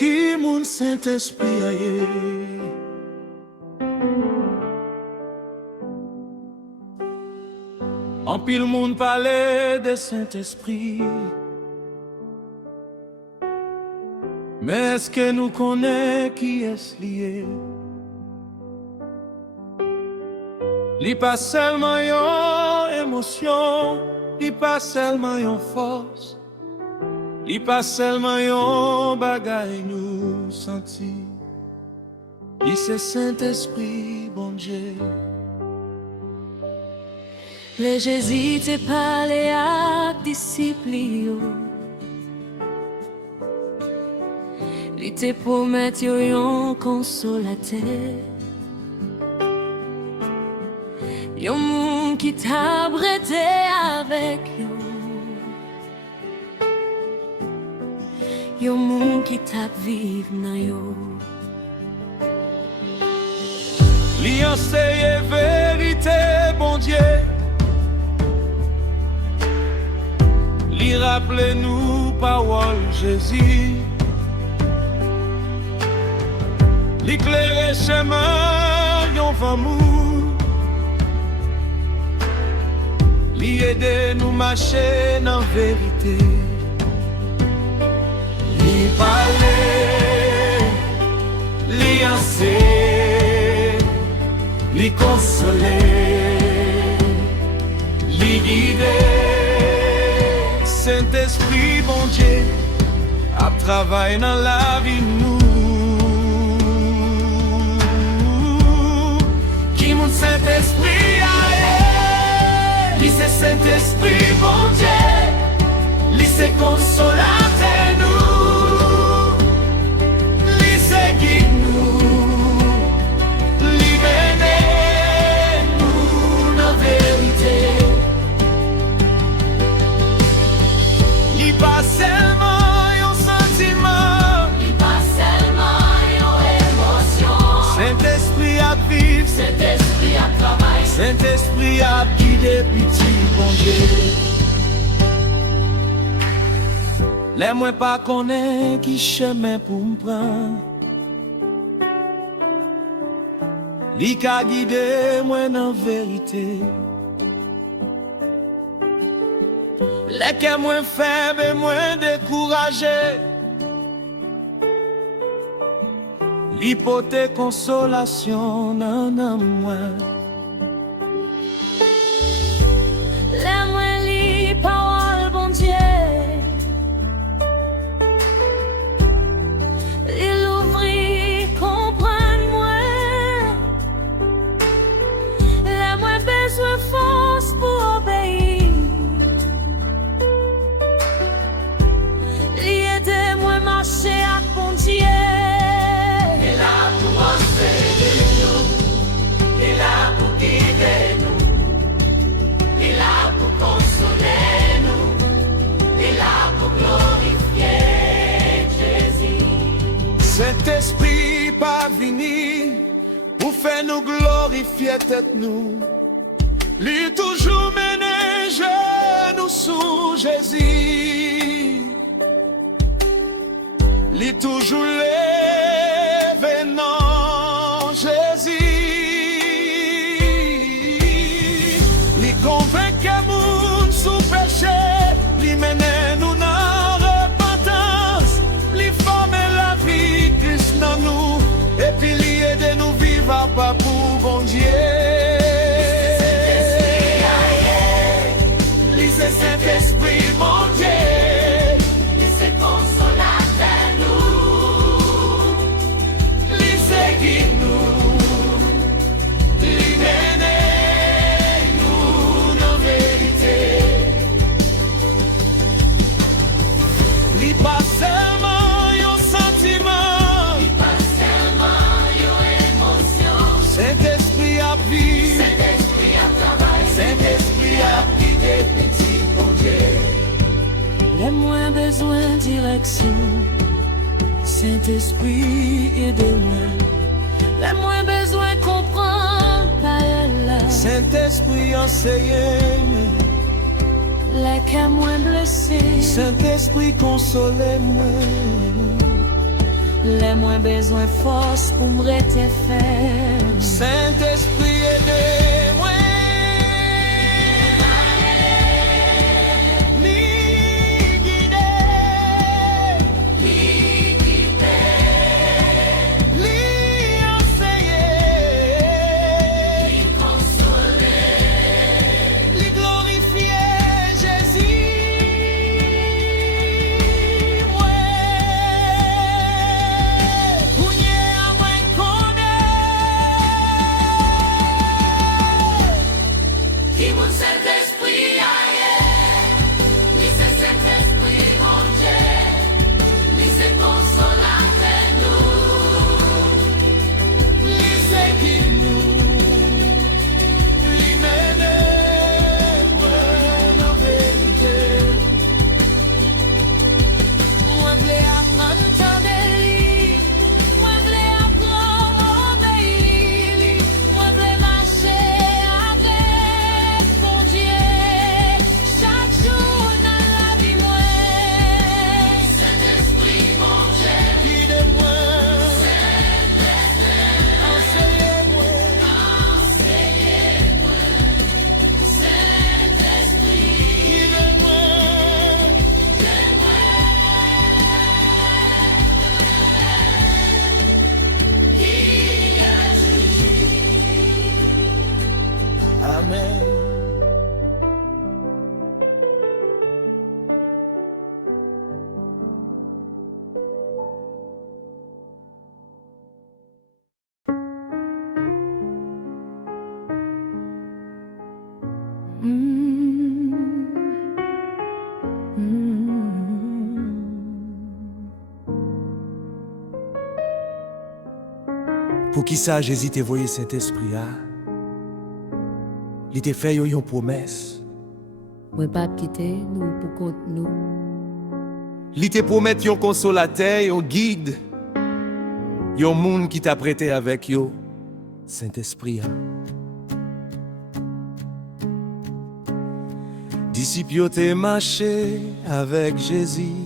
Qui mon Saint-Esprit aïe. En pile monde parlait de Saint-Esprit. Mais est-ce que nous connaissons qui est lié? Li pas seulement une émotion, li pas seulement une force, li pas seulement un bagay nous senti. Li c'est Saint-Esprit, bon Dieu. Le Jésus te parlé à disciples. Il te promet un consolateur. Yon moun qui t'a brete avec yo. Yon moun qui t'a vive nan yo. Li enseye vérité, bon Dieu. Li rappele nous parole Jésus. Li claire chemin yon amour. Li aide nous marcher dans vérité. Li parle, li enseigne, li console, li guide. Saint-Esprit, bon Dieu, a travaillé dans la vie nous. Qui mon Saint-Esprit a Li c'est Saint-Esprit, bon Dieu. Li c'est consolateur nous. Li c'est guide nous. Li mène nous dans vérité. Li pas seulement un sentiment. Li pas seulement une émotion. Saint-Esprit a vivre. Saint-Esprit a travaillé. Saint-Esprit a guidé petit bon Dieu. Les moi pas connaît qui chemin pour m'prendre. Li ka guide moi dans vérité. Les que moins faible et moins découragé. Li pote consolation dans moi. La moins li parole, bon Dieu. Il ouvrit, comprendre-moi. La moins besoin force pour obéir. Li aide moi marcher à bon Dieu. Et là pour enseigner nous, et là pour guider nous. Il est là pour consoler nous, il est là pour glorifier Jésus. Saint-Esprit pas vini pour faire nous glorifier tête nous. Lui toujours ménage nous sous Jésus. Lui toujours levé non Jésus. Convainc moun sous péché, li mène nous dans repentance, li forme la vie Christ dans nous, et puis li aide nous vivre à pas pour bon Dieu. Li c'est Saint-Esprit, mon Dieu. Li c'est consolateur nous, Li c'est guide nous, li mène Li pas seulement un sentiment. li pas seulement une émotion. Saint-Esprit a vie. Saint-Esprit a travaillé. Saint-Esprit a guidé petit bon Dieu. Les moins besoin de direction. Saint-Esprit aide-moi. Les moins besoin de comprendre par là. Saint-Esprit enseigne. Les cas moins blessés. Saint-Esprit console moi. Les moins besoin force pour me rester ferme. Saint-Esprit, aidez-moi. Amen. Pour qui ça j'hésite à voyer Saint-Esprit a? Il te fait une promesse. Moi pas quitter nous pour compte nous. Il te promet un consolateur, un guide, un monde qui t'a prêté avec yo, Saint-Esprit. Disciples yo te marché avec Jésus.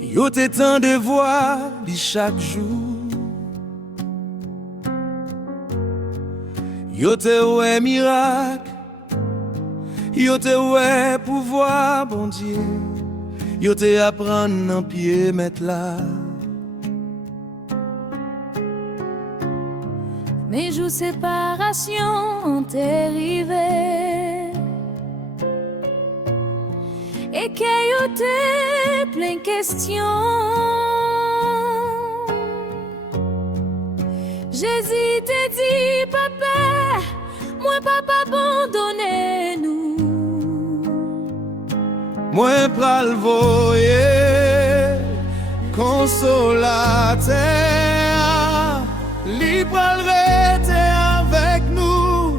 Yo te tant de voir lui chaque jour. Yo te ouais miracle, yo te ouais pouvoir bon Dieu, yo te apprendre en pied mettre là. Mes jours séparation ont arrivé et que yo te plein questions. Jésus te dit papa, moi papa abandonné nous. Moi pral voyer consolateur, li pral rester avec nous,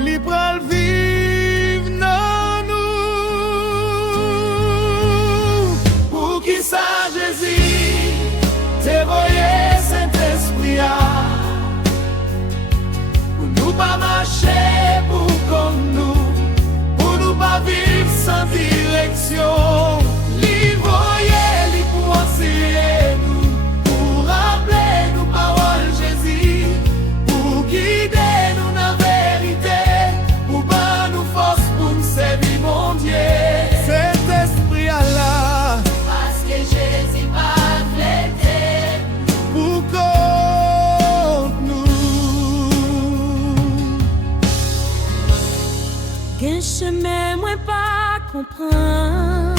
li pral vivre dans nous. Pour qui ça Jésus te voyer Saint-Esprit pour nous pas marcher pour comme nous pas vivre sans direction. Li voyer, li pour enseigner nous, pour rappeler nous paroles Jésus, pour guider nous dans la vérité, pour pas nous force pour nous servir mon Dieu. Cet esprit là, Parce que Jésus va fléter. pour contre nous. Qu'un chemin moi pas comprendre,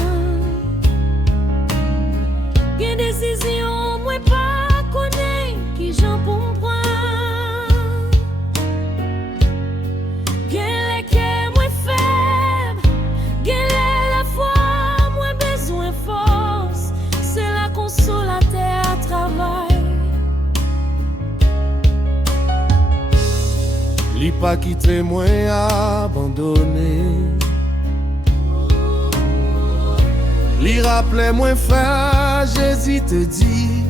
qu'une décision moi pas connaître qui j'en pour me prendre, qu'un cœur moi faible, qu'un la foi moi besoin force, c'est la consolateur à travail. Li pas quitter moi abandonné. Li rappelait moi frère, Jésus te dit.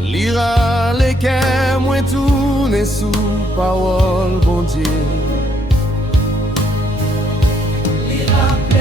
Li râle que moi tourne sous parole bon Dieu. Li rappelait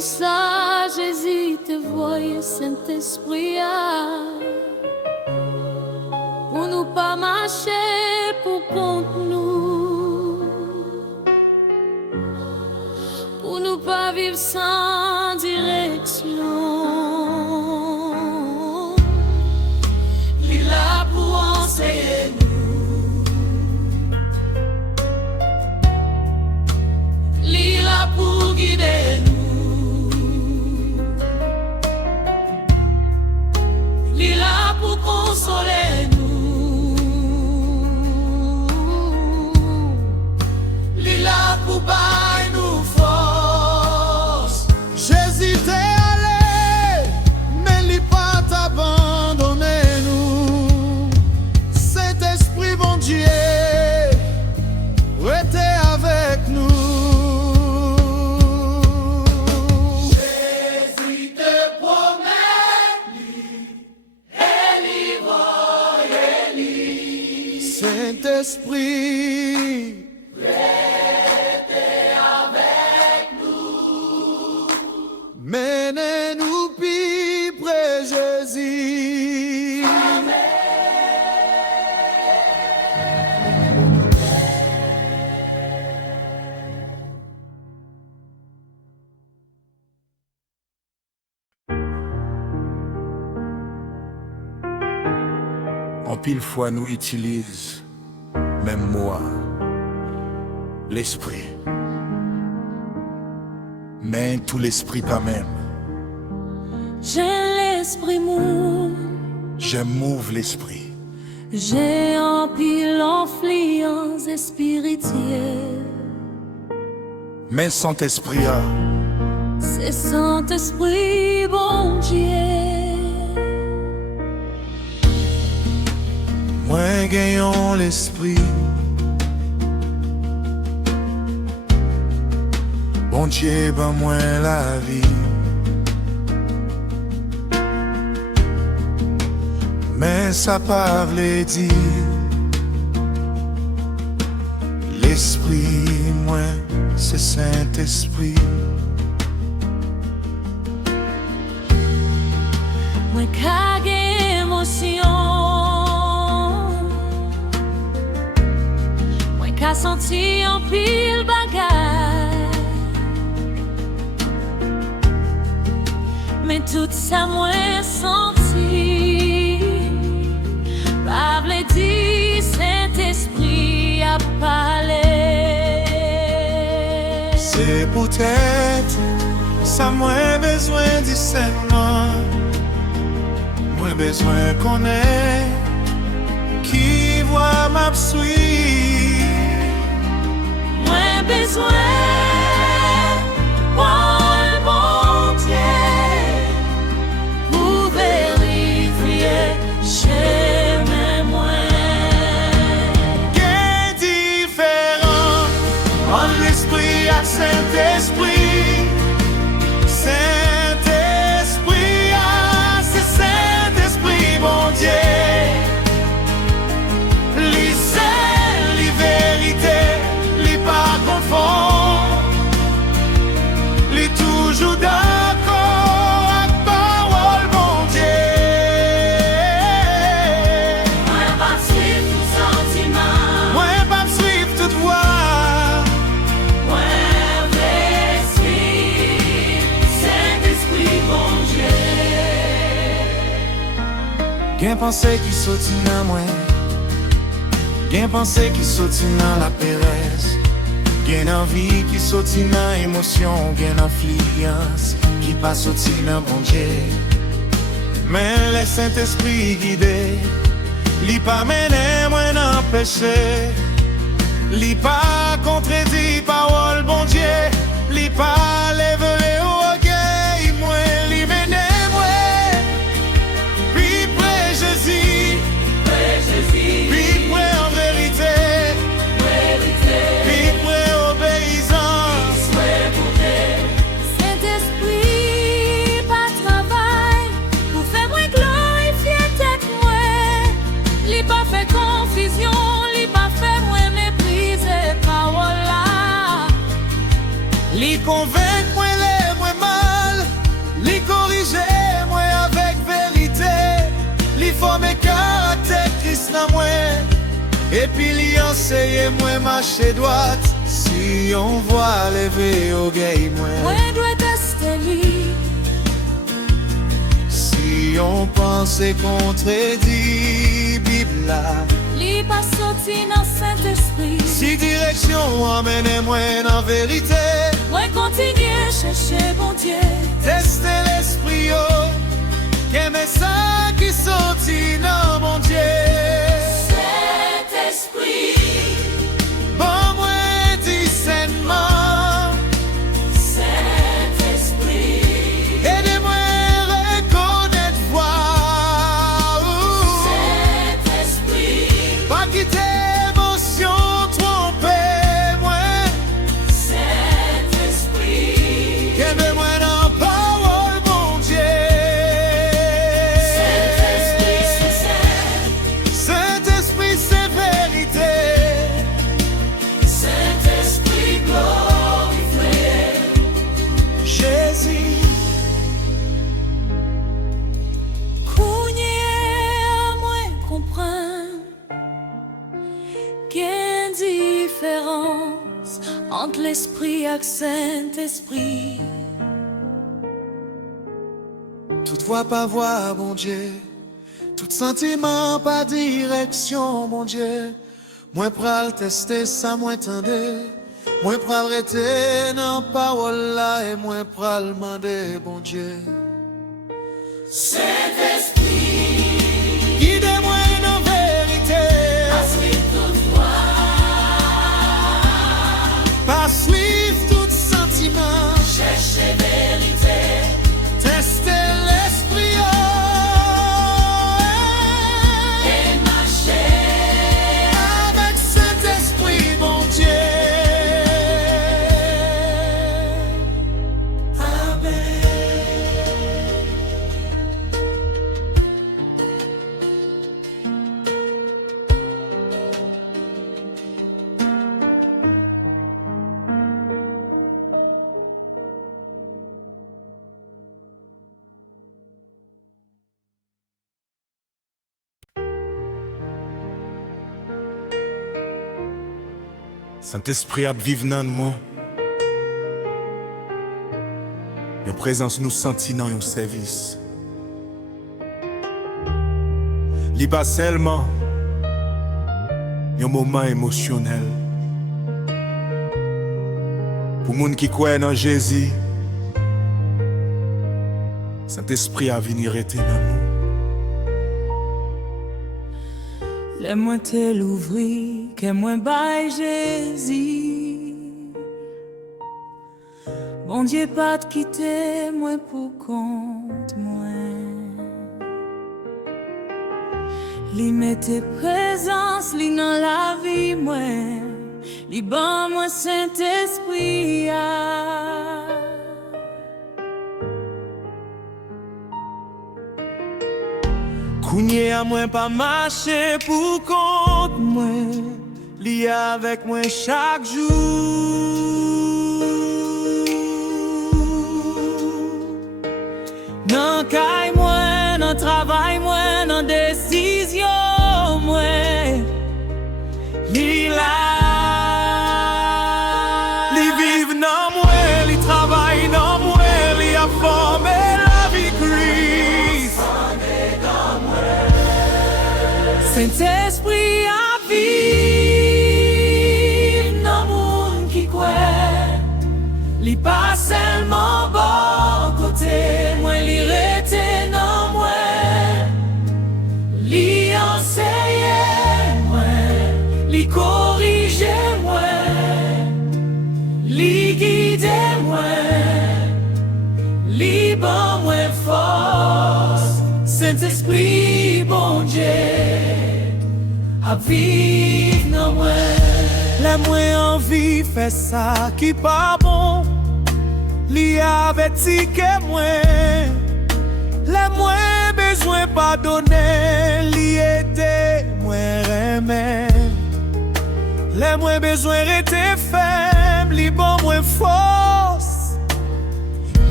plus ça, j'hésite, voyez Saint-Esprit, pour nous pas marcher pour contre nous, pour nous pas vivre sans direction. Il est là pour enseigner nous, il est là pour guider nous, il est là pour consoler nous, il est là pour bailler nous force. J'hésitais à aller, mais il pas t'abandonner nous. Saint-Esprit bon Dieu, restez avec nous. Jésus te promet, Saint-Esprit, menez-nous plus près Jésus. En pile fois nous utilise, même moi, l'esprit. Mais tout l'esprit pas même. J'ai l'esprit mou, J'aime mouve l'esprit. j'ai en pile influence spirituelle. Mais Saint-Esprit a, C'est Saint-Esprit, bon Dieu. moi gagnons l'esprit. Bon Dieu, ben moi la vie. Mais ça parle dit, l'esprit, moi, c'est Saint-Esprit. Moi kage émotion, moi ka senti en pile bagay, mais tout ça moi senti, pas vle di Saint-Esprit a parlé. C'est peut-être ça moi besoin discernement. Moi besoin qu'on ait qui voit ma suite. Moi besoin pour mon Dieu pour vérifier chemin moi. Qu'est différent entre l'esprit et Saint-Esprit. Saint-Esprit, ah, c'est Saint-Esprit, bon Dieu. Li c'est, li vérité, li pas confond. Li toujours d'accord avec parole, bon Dieu. Moi pas suivre tout sentiment, Moi, pas me suivre toute voie. moi veux suivre Saint-Esprit bon Dieu. Gen pensée qui sorti dans moi, gen pensée qui sorti dans la péresse, gen envie qui sorti dans émotion, gen influence qui pas sorti dans bon Dieu. Mais le Saint-Esprit guidé, li pas mené moi dans péché, li pas contredit parole bon Dieu, li pas levé au orgueil moi, li mené moi. Puis près Jésus, puis près en vérité, puis près obéissance. Saint-Esprit pas travail pour faire moi glorifier tête moi. Li pas fait confusion, li pas fait moi mépriser parole là. Li convainc moi les moi mal. Et puis li enseye moi marcher droite. Si on voit lever au gay moi, Moi dois tester lui. si on pense contredit Bible là, Li pas sorti dans Saint-Esprit. si direction emmène moi en vérité, Moi continue chercher bon Dieu. tester l'esprit yo, qu'aimer ça qui sortit dans mon Dieu. Saint-Esprit, Bon moi discernement, Saint-Esprit, aidez-moi reconnaître voix. Saint-Esprit, Pas quitter émotion, tromper moi. Saint-Esprit, Aimez-moi dans parole, mon Dieu. Saint-Esprit, c'est saint. Saint-Esprit, c'est vérité. Saint-Esprit, glorifié. Jésus, Kounye moi comprendre qu'une différence entre l'esprit et Saint-Esprit. toutefois pas voir, mon Dieu. Tout sentiment, pas direction, mon Dieu. Moi pral tester ça, moi tendre. Moi pral rester dans parole là et moi pral demander, bon Dieu. Saint-Esprit, Guidez-moi dans vérité, assis toute voix. pas suivre tout sentiment, Cherchez vérité. tester l'esprit. Et marcher. Avec cet esprit, mon Dieu. Amen. Saint-Esprit a vive dans nous. Une présence nous sentit dans un service. Li pas seulement un moment émotionnel. Pour moun qui croit dans Jésus, Saint-Esprit a venir être dans nous. Le moi te l'ouvri, que moi baille Jésus. Bon Dieu pas te quitter, moi pour compte moi. Li mette présence, li dans la vie moi. Li ban moi Saint-Esprit. Kounye à moi pas marcher pour compte moi, li avec moi chaque jour. Nan kay moi, nan travail moi, nan décision moi. Li la, li vive dans moi, li travaille dans moi, li a formé la vie Christ. Saint-Esprit a vivre dans moun qui croit. Li pas seulement bon côté, moi li rete dans moi. Li enseigne moi, li corrige moi, li guide moi, li ban moi force. Saint-Esprit bon Dieu a vivre dans moi. La moins envie fait ça qui pas bon. Li averti que moi. La moins besoin pardonner. Li aider moi remet. La moins besoin rester faible. Li bon moins force.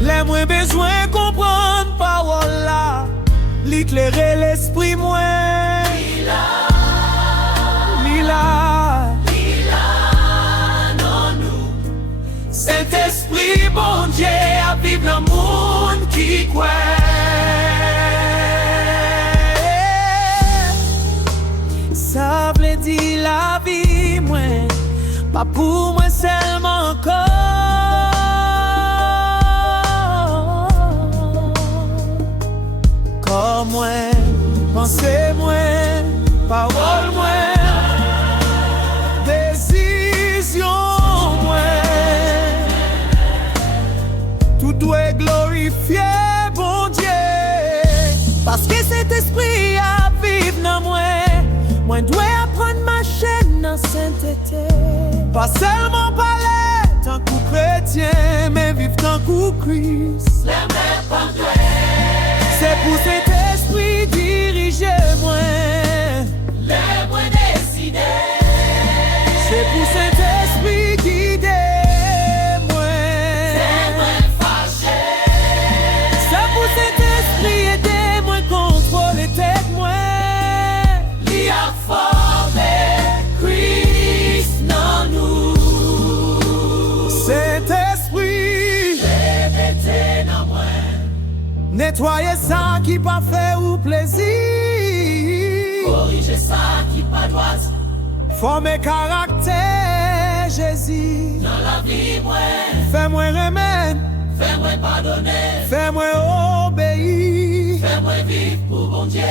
La moins besoin comprendre parole là. Li éclairer l'esprit moi. Li là. Non nous, Saint-Esprit, bon Dieu, à vivre dans le monde qui croit. Ça veut dire la vie, moi, pas pour moi seulement encore. Comme moi, pensez moi, parole moi, décision moi. Tout doit glorifier bon Dieu, parce que cet esprit a vivre dans moi. Moi dois apprendre ma chaîne dans sainteté. Pas seulement parler tant qu'au chrétien, mais vivre tant qu'au Christ. les mêmes pensées. C'est pour cet esprit dirigez-moi. Les moins décidés. C'est pour cet esprit guidez-moi. Les moins fâchés. C'est pour cet esprit aidez-moi, contrôler tête moi. Li a formé Christ dans nous. Cet esprit Répétez dans moi. nettoyer ça qui pas fait ou plaisir. Corrigez ça qui pas droit. Former caractère Jésus. Dans la vie moi. Fais-moi remettre, Fais-moi pardonner. fais-moi obéir. Fais-moi vivre pour bon Dieu.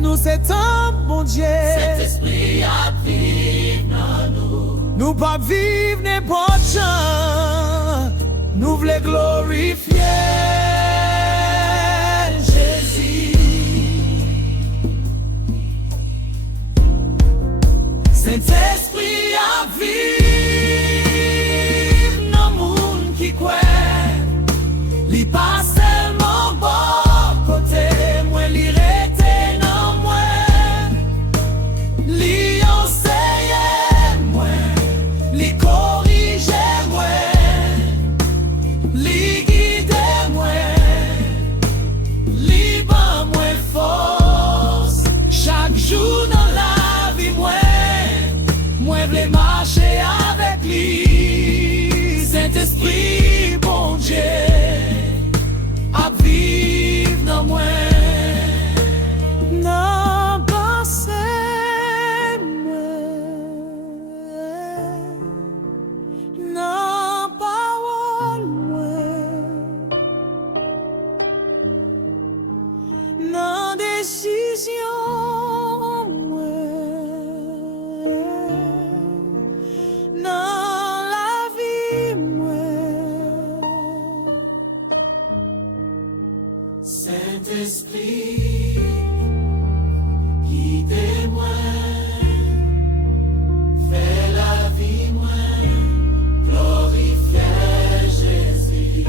Nous c'est un bon Dieu. Cet esprit a vivre dans nous. Nous pas vivre n'importe chant. Nous voulons glorifier Jésus. Saint-Esprit a vivre dans le monde qui croit. Li pas seulement bon côté, moi li rete dans moi. Li enseigne moi, li corrige moi, li guide moi, li ban moi force. Chaque jour dans la vie moi vle marcher avec lui. Saint-Esprit, bon Dieu, à vivre dans moi. Non, pensez moi. Non, parole moi. Non, décision moi. Dans la vie moi. Saint-Esprit, guidez-moi, fais la vie moi, glorifiez Jésus.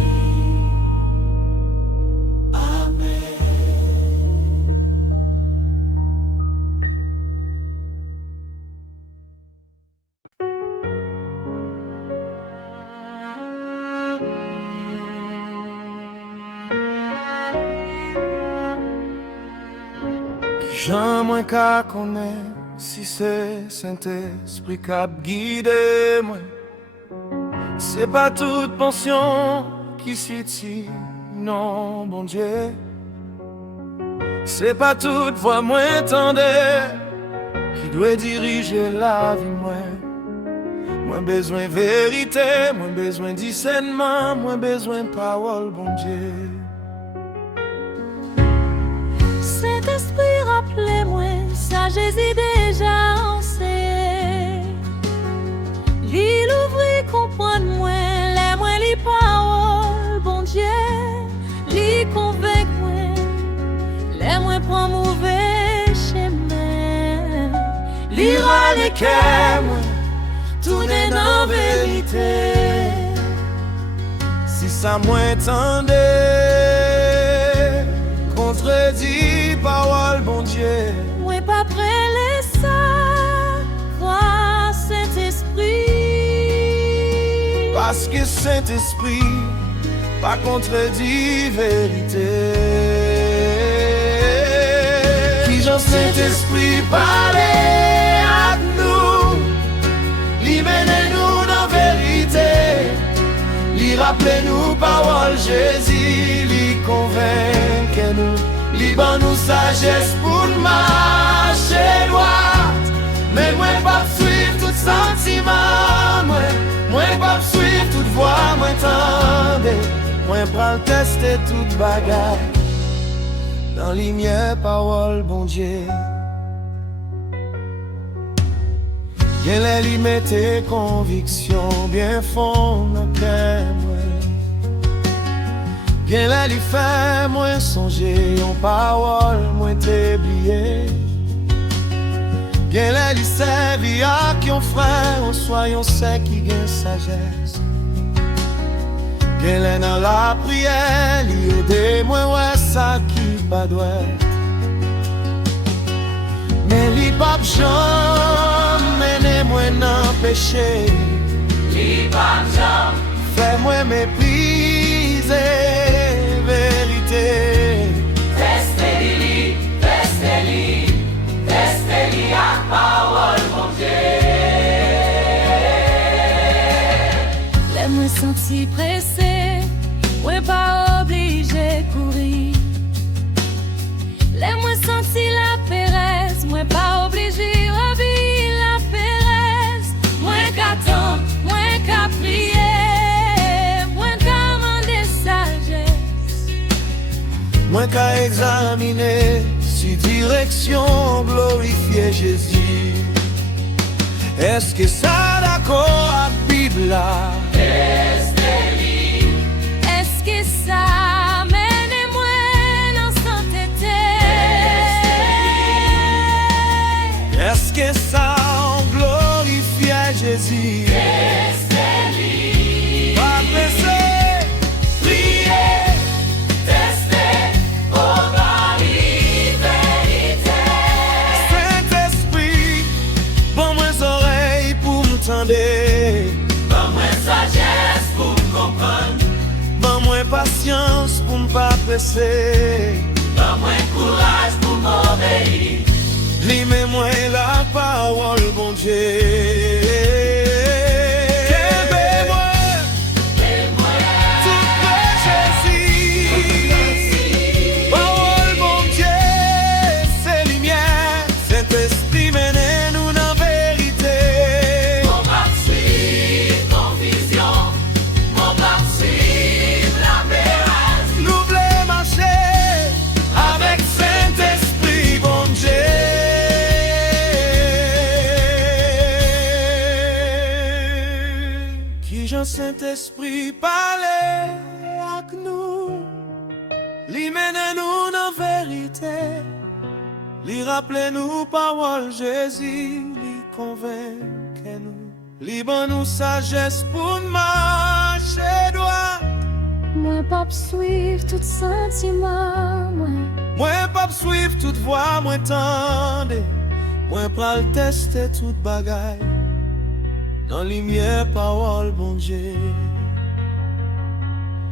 Amen. Jean moins qu'à connaître si c'est Saint-Esprit qui a guidé moi. C'est pas toute pension qui s'y non bon Dieu. C'est pas toute voix moins tendue qui doit diriger la vie moi. Moins besoin vérité, moins besoin discernement, moins besoin parole bon Dieu. Saint-Esprit, rappelez-moi, ça Jésus déjà enseigné. L'île ouvrit, comprendre-moi, les moins les paroles, bon Dieu. L'île convainc-moi, les moins prend mauvais chemin. Lira les cœurs, tourner dans vérité. Si ça m'entendait, contredit parole, bon Dieu. Moi pas prêt les ça, voir Saint-Esprit. Parce que Saint-Esprit, pas contredit vérité. Qui Jean Saint-Esprit parlait à nous. rappelez-nous parole Jésus, li convainc nous, li ban nous sagesse pour nous marcher droit. Mais moi pas suivre tout sentiment, moi pas suivre toute voix, moi tendez, moi pral tester toute bagarre dans lumière parole bon Dieu. Bien les limiter convictions bien fond dans cœur moi. Bien les lui faire moi songer en parole moi t'oublier. Bien les lui servir à qui on frère on soyons ceux qui gagnent sagesse. Bien les dans la prière lui aider moi ouais ça qui pas doit. Mais li pap jam mène moi dans péché. Li pap jam fais-moi mépriser vérité. Testez-li à parole mon Dieu. Laisse-moi sentir pressé, moi pas obligé courir. Laisse-moi sentir la péresse, moi pas obligé revivre la péresse. Moi qu'attendre, moi qu'à prier, moi qu'à demander sagesse. Moi qu'à examiner si direction glorifier Jésus. Est-ce que ça d'accord à Bible là? Testez-li, Est-ce que ça mène moi dans sainteté? Est-ce que ça glorifiait Jésus? testez-li, Pas pressé, priez, testez, au mari vérité. Saint-Esprit, bon moins oreilles pour m'entendre. Bon moins sagesse pour comprendre, Ban moins patience pour ne pas presser. bon moins courage pour m'obéir. Lis-moi la parole, bon Dieu. Qu'aimez-moi, tout près Jésus. Parole, bon Dieu, c'est lumière. Saint-Esprit, menez-nous dans vérité. Mon pape suit ton vision, mon pape suit la péresse. Nous voulons marcher avec Saint-Esprit, bon Dieu. Qui Jean Saint-Esprit parler avec nous, li mène nous dans vérité, li rappelle nous parole Jésus, li convainc nous, li ban nous sagesse pour nous marcher droit. Moi pas suivre tout sentiment, Moi pas suivre toute voix, moi tendre, moi pral tester toute bagaille dans lumière parole bon Dieu.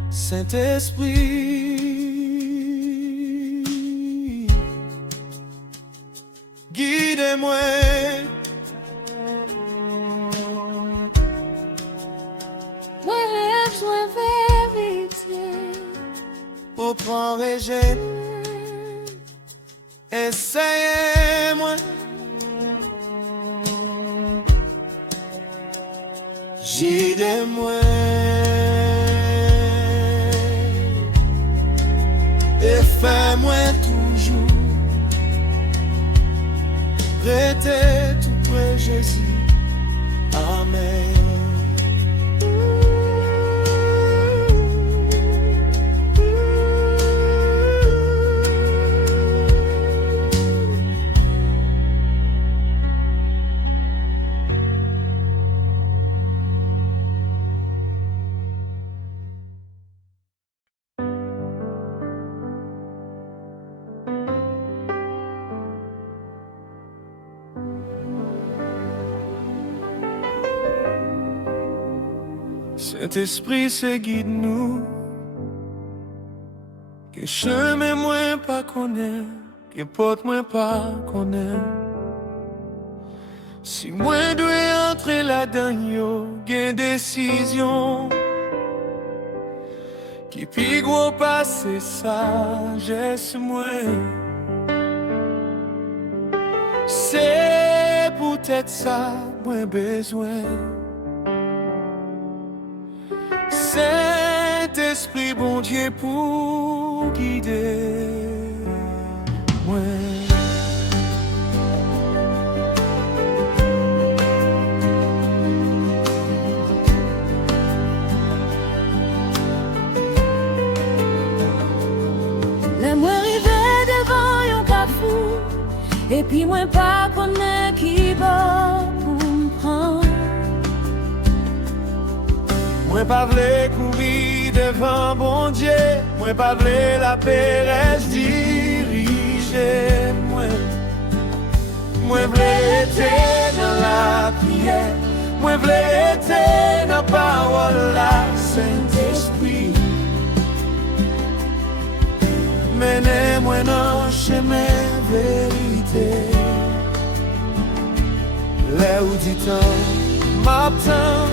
Saint-Esprit, guide-moi. moi rêve joint vérité. Pour prendre j'ai essayez-moi. Guide-moi et fais-moi toujours prêter tout près Jésus. Amen. Saint-Esprit, c'est guide-nous. Que chemin moins pas connaît, que porte moins pas connaît. Si moi dois entrer là-dedans, yo, gain décision. Qui pi gros passé sagesse moins. C'est peut-être ça moins besoin. Saint-Esprit bon Dieu pour guider moi. Moi arrivé devant un cafou et puis moi pas connaît qui va pour me prendre. Moi pas vle courir devant bon Dieu, moi pas vle la péresse diriger moi. Moi vle être dans la prière, moi vle être dans parole la Saint-Esprit. Menez-moi dans chemin vérité. Les ou dit tant, m'attend.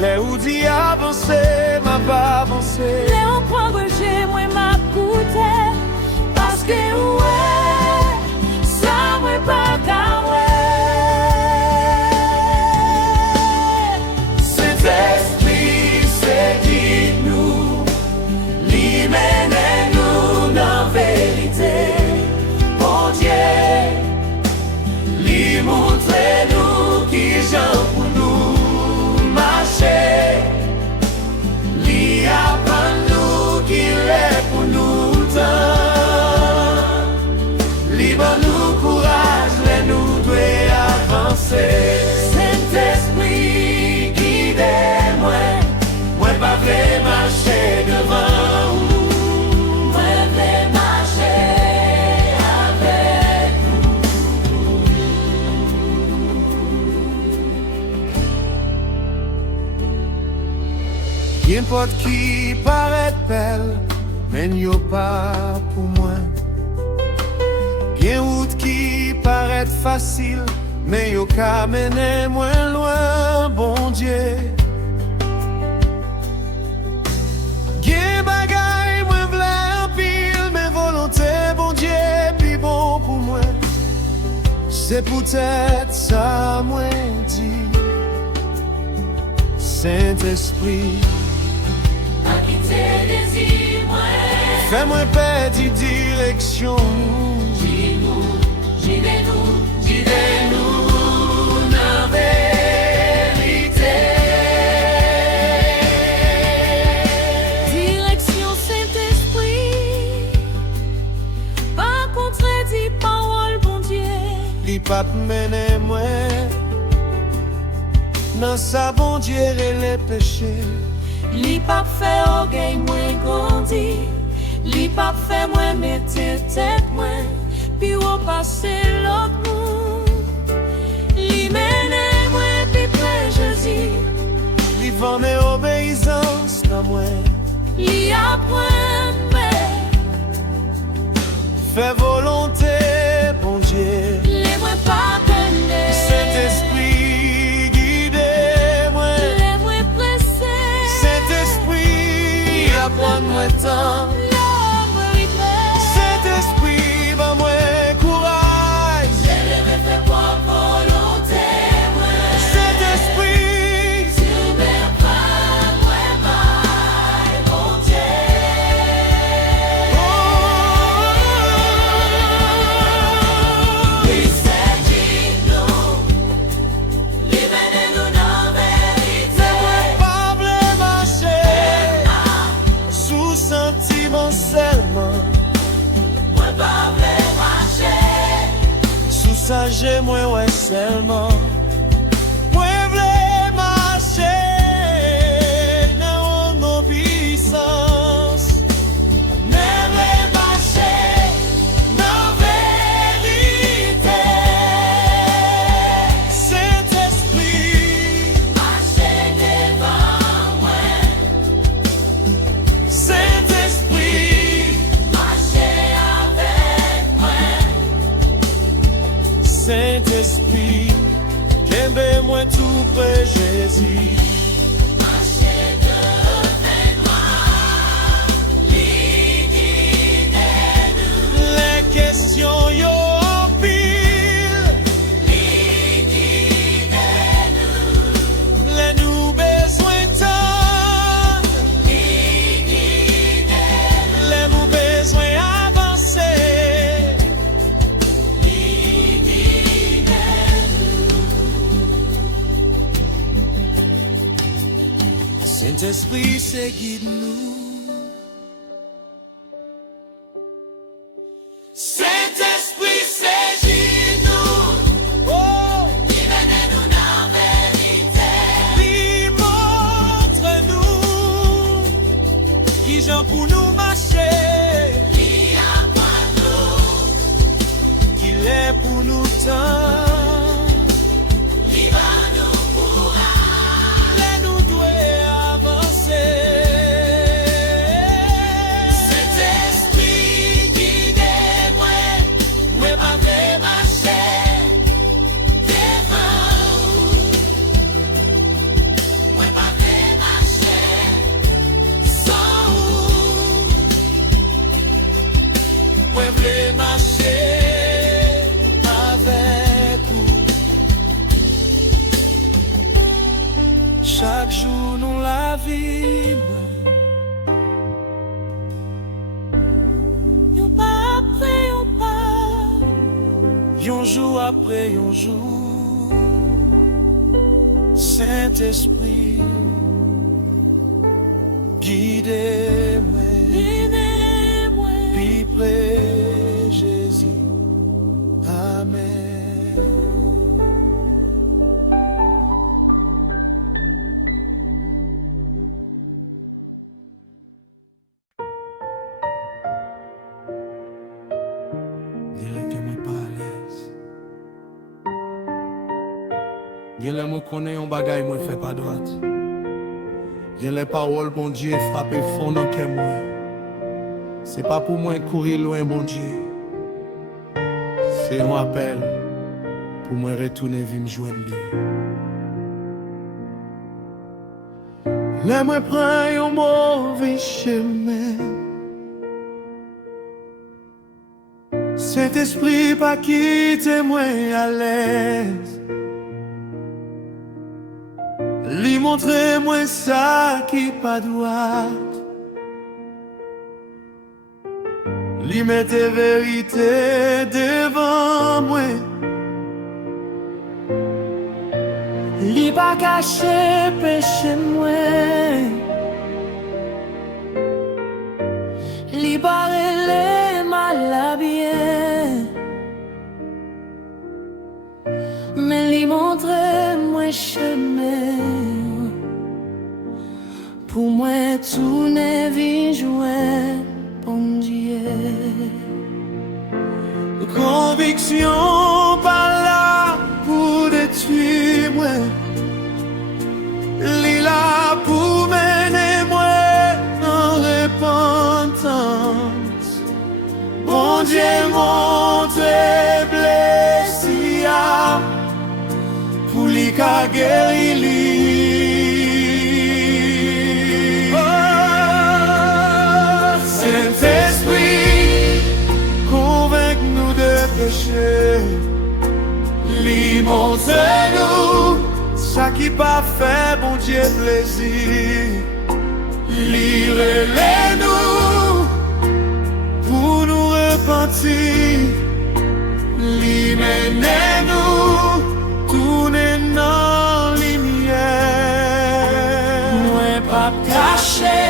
Les ou dit avancer, m'a pas avancé. Les on prend j'ai moi m'a coûté. Parce que ouais, ça moi pas qu'à Saint-Esprit, c'est guide-nous, lui mène-nous dans vérité. Bon Dieu, lui montre-nous qui j'en pour nous marcher. Lui apprend-nous qu'il est pour nous temps. Lui donne-nous courage, les nous doit avancer. Saint-Esprit, guidez-moi, moi pas vle marcher devant vous, moi vle marcher avec vous. Qu'importe qui paraît belle, mais n'y pas pour moi. Gen route qui paraît facile, mais yo ka mène moins loin, bon Dieu. Gen bagay moins vle en pile, mais volonté, bon Dieu, puis bon pour moi. C'est peut-être ça, moi dit. Saint-Esprit, fais-moi perdre direction. Guidez-nous dans vérité. Direction Saint-Esprit, pas contredit parole bon Dieu. Li pas mener moi dans sa bon Dieu et les péchés. Li pas fait orgueil moins grandi, li pas fait moins mettre tête moins, puis au passé l'autre monde. Li mène moins puis près Jésus, Li forme obéissance dans moi. li apprend paix, Fais volonté, bon Dieu. les moins pas connaît. Saint-Esprit, guidez-moi. Les moins pressés, Saint-Esprit, apprends-moi tant. l'homme arrivé. Saint-Esprit, va moi courage. Saint-Esprit, fais-moi pas vle marcher sous sentiment seulement. Sous sage moi ouais seulement. Moi vle marcher dans nos puissances. Mais vle marcher dans vérité. Saint-Esprit, Saint-Esprit, Saint-Esprit, j'aime moi tout près Jésus. Saint-Esprit, c'est guide-nous. Saint-Esprit, c'est guide-nous. Oh, Guide-nous dans la vérité. lui montre-nous qui j'en pour nous marcher, Qui apprend-nous, qu'il est pour nous tant. qui va nous courage. Là nous devons avancer. Saint-Esprit, guidez-moi, moi pas vais marcher devant vous. Moi pas vais marcher sans vous. Moi voulais marcher avec vous. Chaque jour nous la vivons. Yon pas après yon pas. Un jour après un jour, Saint-Esprit, guidez-moi, Guidez-moi. puis près Jésus. Amen. Dirais que moi pas à l'aise. Gen les mots connaît un bagay moi fait pas droite. Gen les paroles bon Dieu frappé fond dans cœur moi. C'est pas pour moi courir loin bon Dieu. C'est un appel pour moi retourner vivre me joindre lui. Là moi prends un mauvais chemin. Saint-Esprit pas quitter moi à l'aise. Lui montrer moi ça qui pas droit. Lui mette vérité devant moi. Li pas caché péché moi. Li barre les mal à bien. Mais li montre moi chemin. Pour moi tout n'est vie jouer bon Dieu. Conviction pas là pour détruire moi. Li là pour mener moi en repentance. Bon Dieu montre blessé pour li ka guérir li. Oh, Saint-Esprit, convainc-nous de péché. Li montre-nous ça qui pas fait bon Dieu plaisir. Li relève-nous pour nous repentir. Li mène-nous tourner dans la lumière. Moi pas caché,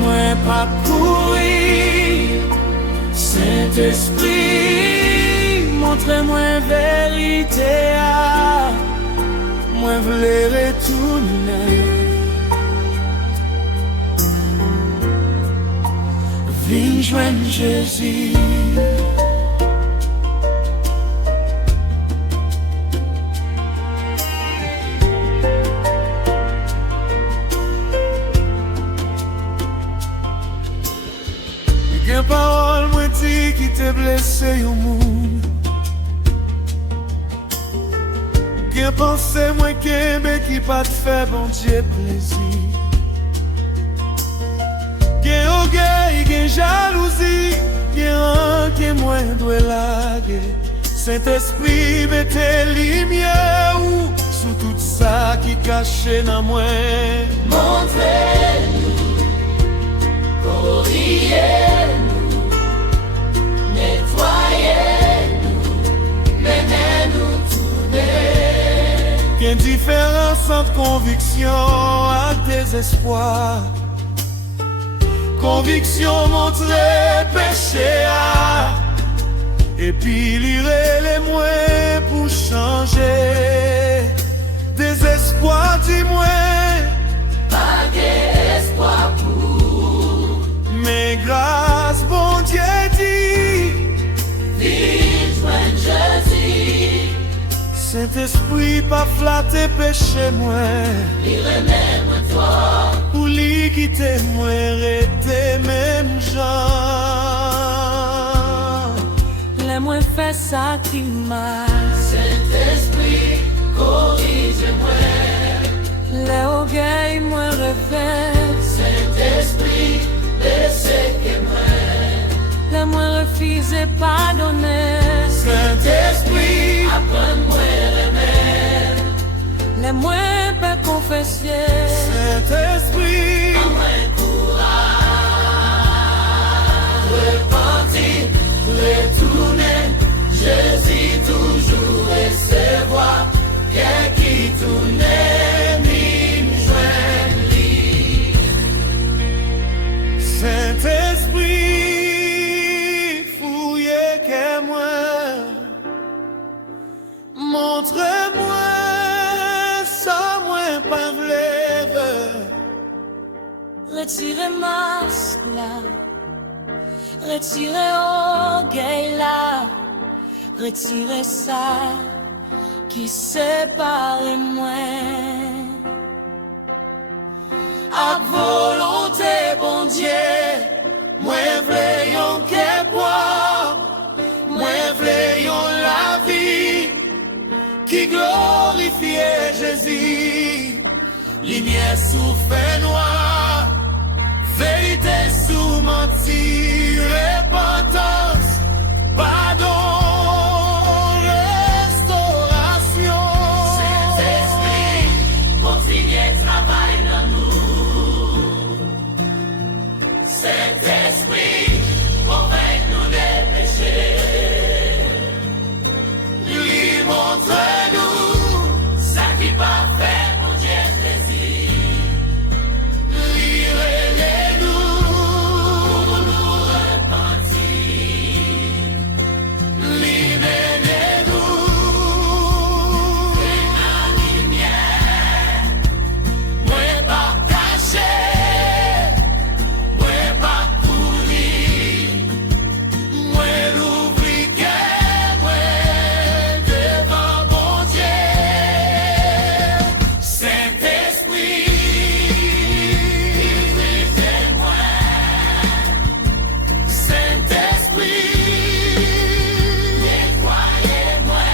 moi pas courir. Saint-Esprit, montre-moi vérité. Moi voulais retourner. Viens joindre Jésus. Gen parole moi dit qui te blessé au monde. Gen pensé moi kembe qui pas te fait bon Dieu plaisir. Gen orgueil, gen jalousie, gen un qui moi doit laguer. Saint-Esprit mette lumière sous tout ça qui caché dans moi. Montrez-nous, corrigez-nous, nettoyez-nous, menez-nous tourner. Gen différence entre conviction et désespoir. Conviction montre péché et puis lire les moins pour changer. Désespoir dit moins, pas d'espoir pour. mais grâce bon Dieu dit, Vive joindre Jésus, Saint-Esprit pas flatter péché moins. il remet toi. Pour lui quitter moi, rester même gens. Les moins fait ça qui mal. Saint-Esprit, corrige-moi. Les orgueils moins revêt. Saint-Esprit, laissez-moi. Les moins refusé pardonner. Saint-Esprit, Apprends-moi remède. Les moins pas confesser. Saint-Esprit, Repentir, retourner, Jésus toujours recevoir. Qu'est qui tourne, mime joindre. Saint-Esprit, fouillez que moi, montre-moi ça moi pas vlève. Retirez masque là. Retirez orgueil là. Retirez ça qui sépare moi. À volonté, bon Dieu, moi voyons que boire, moi voyons la vie qui glorifie Jésus. Lumière sous fait noir, vérité sous menti, repentance, pardon, restauration. Saint-Esprit, continuez travail dans nous. Saint-Esprit, convainc-nous des péchés. Lui montre-nous Ça qui pas fait, mon Dieu plaisir. Lirez-les-nous, Nous repentir. libérez-nous. La lumière, Moi pas caché, moi pas pourri, moi l'ouvri que moi devant mon Dieu. Saint-Esprit, dirigez-moi. Saint-Esprit, Nettoyez-moi.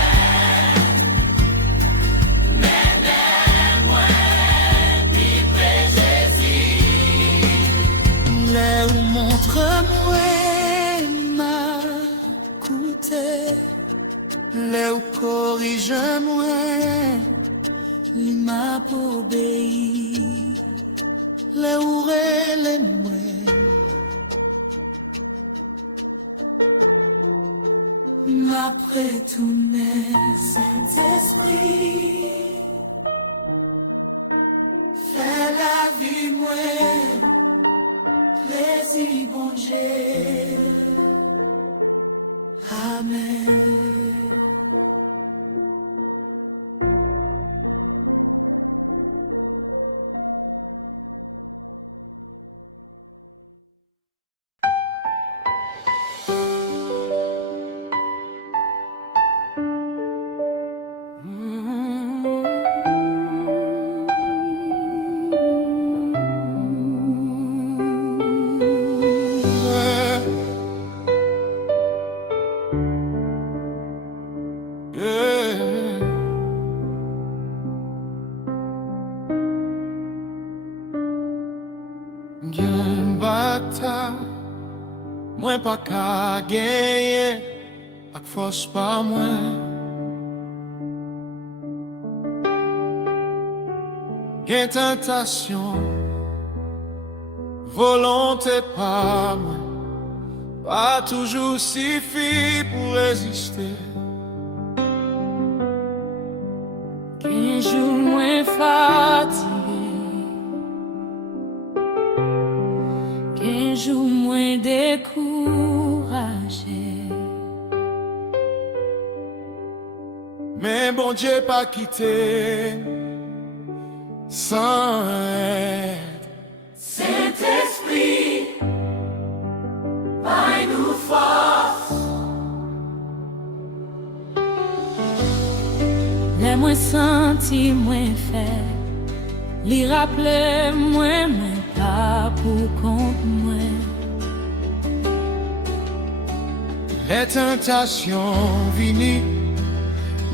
Menez-moi. Livrez Jésus. là où montre-moi Ma coûté. là où corrige-moi. Il m'a obéi. Là où relève-moi. M'après tout mes Saint-Esprit. Fais la vie moi. Plaisir bon Dieu. Amen. Gen bata, mwen pa ka genye, ak fos pa mwen. Gen tentasyon, volonté pa mwen, pa toujou sifi pou reziste. Qu'un jour mais bon Dieu pas quitté sans aide. Saint-Esprit, by nous force. Les moins senti, moins fait, li rappele moins, mais pas pour compte moins. Les tentations vini,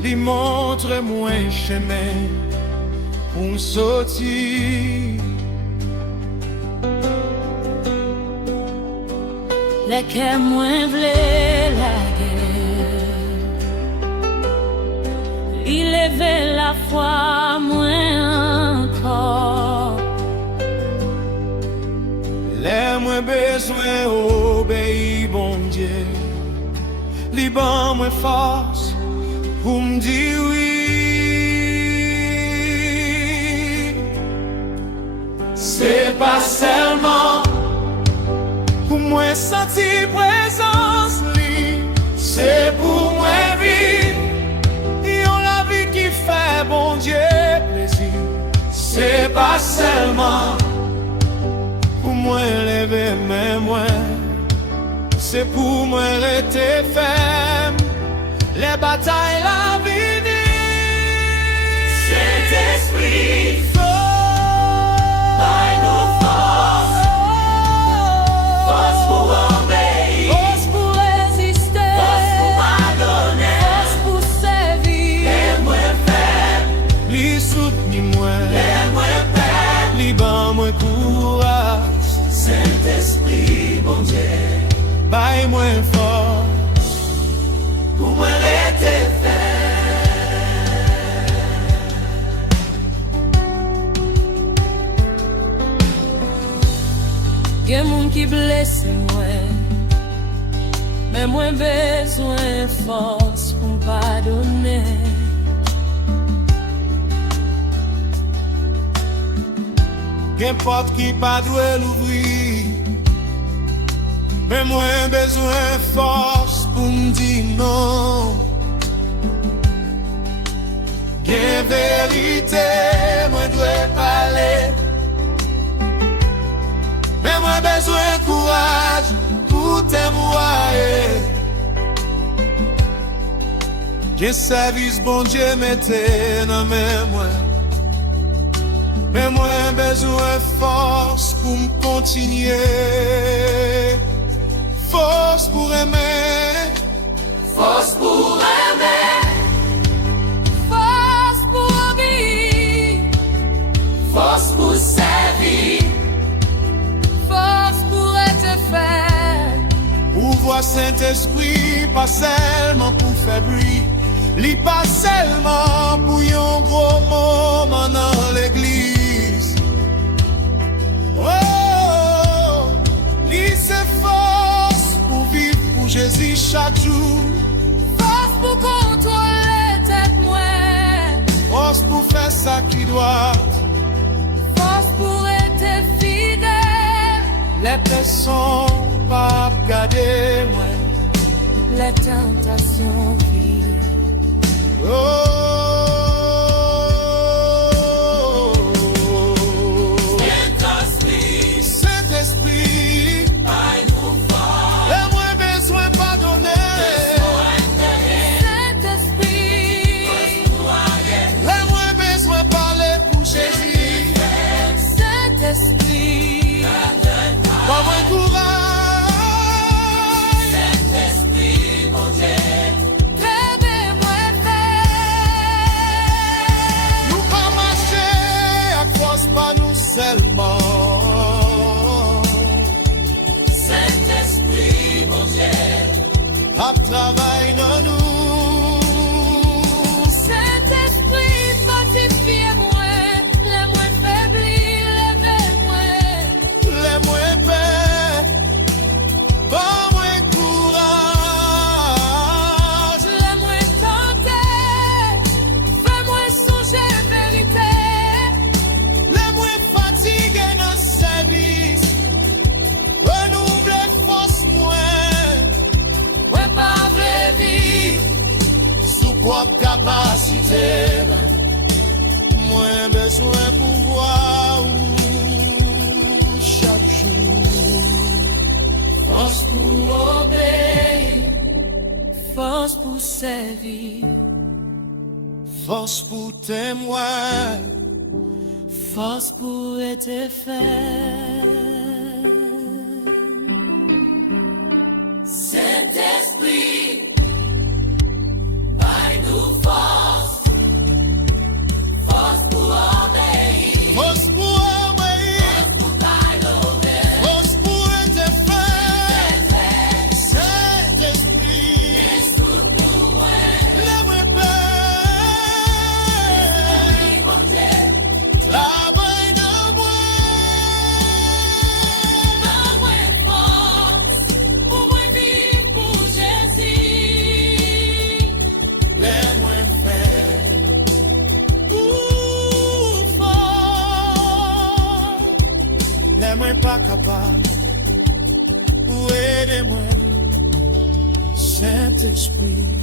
li montre moins chemin pour sortir. Les que moins vle la guerre, il levait la foi moins encore. Les moins besoin obéir bon Dieu, li ban moins force pour me dire oui. C'est pas seulement pour moi sentir présence li, c'est pour moi vivre la vie qui fait bon Dieu plaisir. C'est pas seulement pour moi lever mes mains, c'est pour moi rester ferme. Les batailles la vie. Saint-Esprit, by nous force. Force pour obéir, Force pour résister, force pour pardonner. force pour servir. Les moins faibles, Li soutenir moi, les moins faibles. li ban moi courage, Saint-Esprit, bon Dieu, bay moi fort. pour moi rester fait. Gen moun ki blesse moi, mais moins besoin force pour pardonner. Qu'importe qui pas doué l'ouvrir, mais moins besoin force pour me dire non. Qu'en vérité, moi dois parler, mais moi besoin courage pour témoigner. Qu'un service bon Dieu mettez dans mes mains, mais moi besoin force pour me continuer, force pour aimer, Force pour aimer, Force pour obéir, force pour servir. force pour être fait. pouvoir Saint-Esprit, pas seulement pour faire bruit, li pas seulement pour un gros moment dans l'église. Oh, li c'est force pour vivre pour Jésus chaque jour, Force pour contrôler tête moi, force pour faire ça qui doit. force pour être fidèle. Les personnes pas regarder moi. Les tentations vives. Oh, Saint-Esprit, Saint-Esprit, by nous force. les moins besoin pardonner, Saint-Esprit, les moins besoin parler pour Jésus. Saint-Esprit, Pas moins courage, Saint-Esprit, mon Dieu, réveille-moi fait. nous pas marcher à cause pas nous seulement. Saint-Esprit, mon Dieu, À travail dans nous, Saint-Esprit, fortifie-moi. Les moins faiblis, levez-moi. les moins paix, pas moins courage, Les moins tentés, fais-moi songer vérité. les moins fatigués dans le service, renouveler force moins, Ouais, pas vle vivre. sous propre capacité. pour obéir, force pour servir, force pour témoin, force pour être fait. Saint-Esprit, baille-nous force, force pour obéir, force pour obéir, force pour t'aller, force pour être fait. Saint-Esprit, souffle pour moi, lève-moi paix, travaille dans moi. donne-moi force, pour moi vivre pour Jésus. Lève-moi faire ou fort. Lève-moi pas capable ou aidez-moi. Saint-Esprit,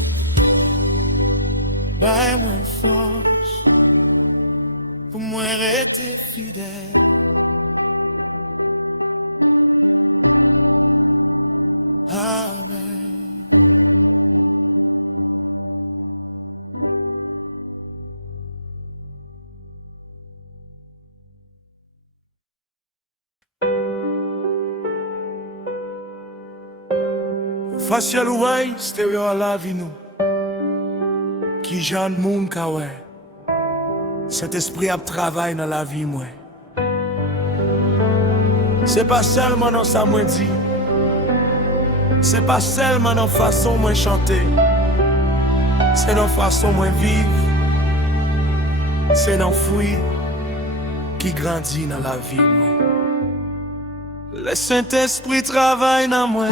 baille-moi force pour moi rester fidèle. Amen. Facial ouay, stéréo à la vie nous. Qui j'en moun ka wè. Cet esprit a travail dans la vie moi. C'est pas seulement dans ça moi dit. C'est pas seulement dans façon moi chanter. C'est dans façon moi vivre. C'est dans fruit qui grandit dans la vie moi. Le Saint-Esprit travaille dans moi.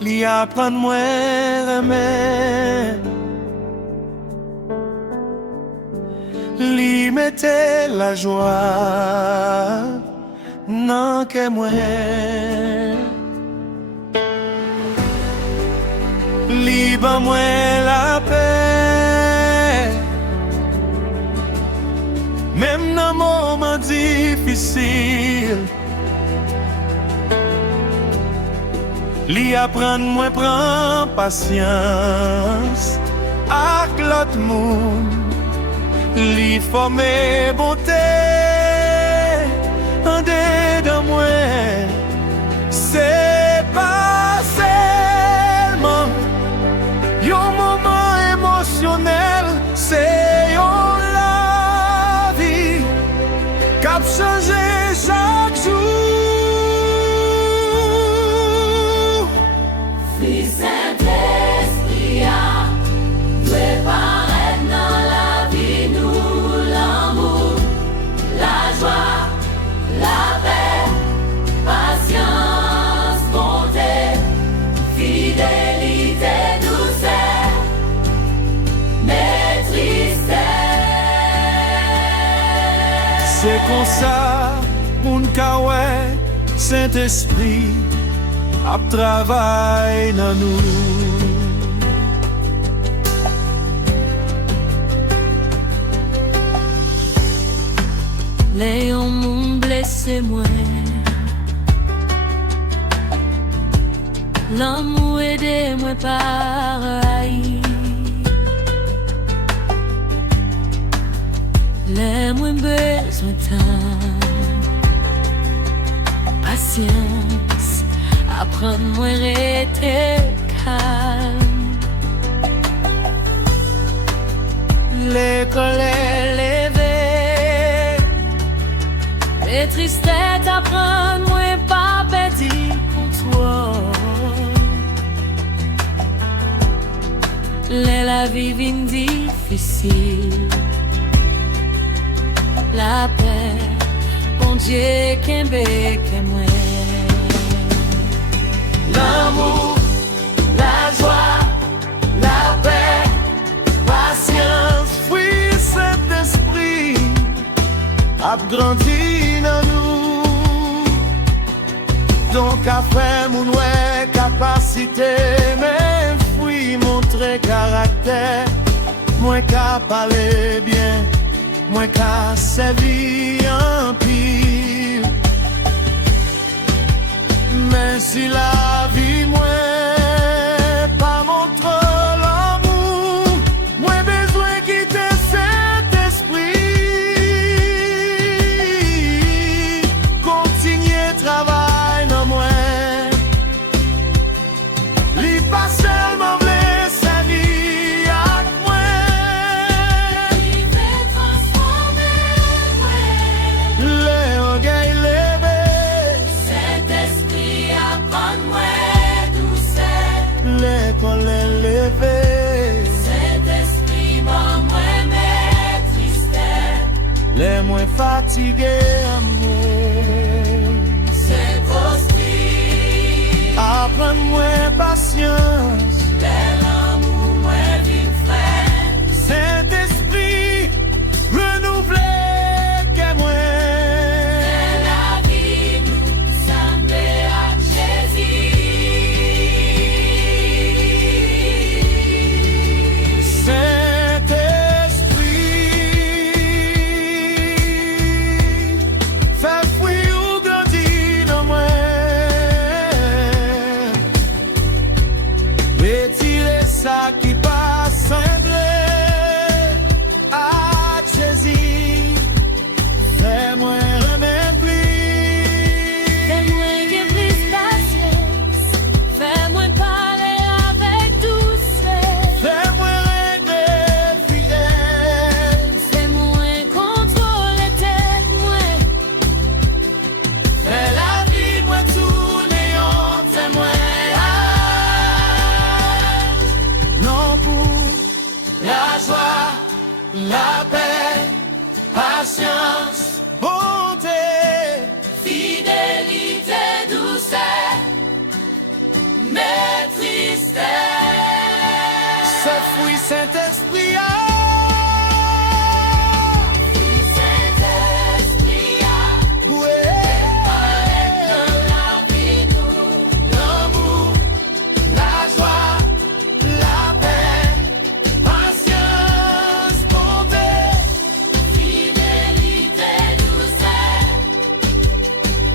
Li apprend moi aimer. Li mette la joie nan que moi. Li ba moi la paix. Même dans moment difficile. Li apprend moi prend patience avec l'autre monde. Li forme bonté en dedans moi. C'est pas seulement un moment émotionnel, c'est la vie qu'a changé chaque jour. Fils Saint-Esprit a préparé dans la vie nous l'amour, la joie, la paix, patience, bonté, fidélité, douceur, maîtrise. C'est comme ça, mon kawè, Saint-Esprit, a travail dans nous. Léon moun blessé moi. L'amour aide moi pareil. Les moins besoin de temps, patience, apprendre moi rester calme. L'école est levée, Les tristesses apprendre moi pas perdu contrôle. La vie vient difficile. La paix, bon Dieu, qu'un bec moi. l'amour, la joie, la paix, patience, fruit Saint-Esprit, a grandi dans nous. Donc après mon ouais capacité, mais fruit montrer caractère, moins qu'à parler bien, moins qu'à servir en pire. Si la vie moi pas montre l'amour, moi besoin quitter cet esprit, continuer travail non moi, li pas seulement laisser vie avec moi, Il veut transformer moi. les orgueils levés, Cet esprit apprends-moi douceur. les colères levées, Cet esprit moi tristesse. les moins fatigués amour. Cet esprit, Apprends-moi patience, l'amour moi vivre frère. Saint-Esprit, renouvelé que moi. La vie nous semble à Jésus. Saint-Esprit, fais fuir ou grandir dans moi. Retirer ça qui passe semblé à Jésus. Fais-moi remettre plus. Fais-moi qu'il plus patience. Fais-moi parler avec douceur. Fais-moi régler fidèle. Fais-moi contrôler tête moi. Fais la vie, moi tourner en témoin. Non pour la joie, la paix, patience, bonté. Fidélité, douceur, mais tristesse. Ce fruit Saint-Esprit. Saint-Esprit a Ouais. dans la vie nous. L'amour, la joie, la paix, patience, bonté. Fidélité, douceur,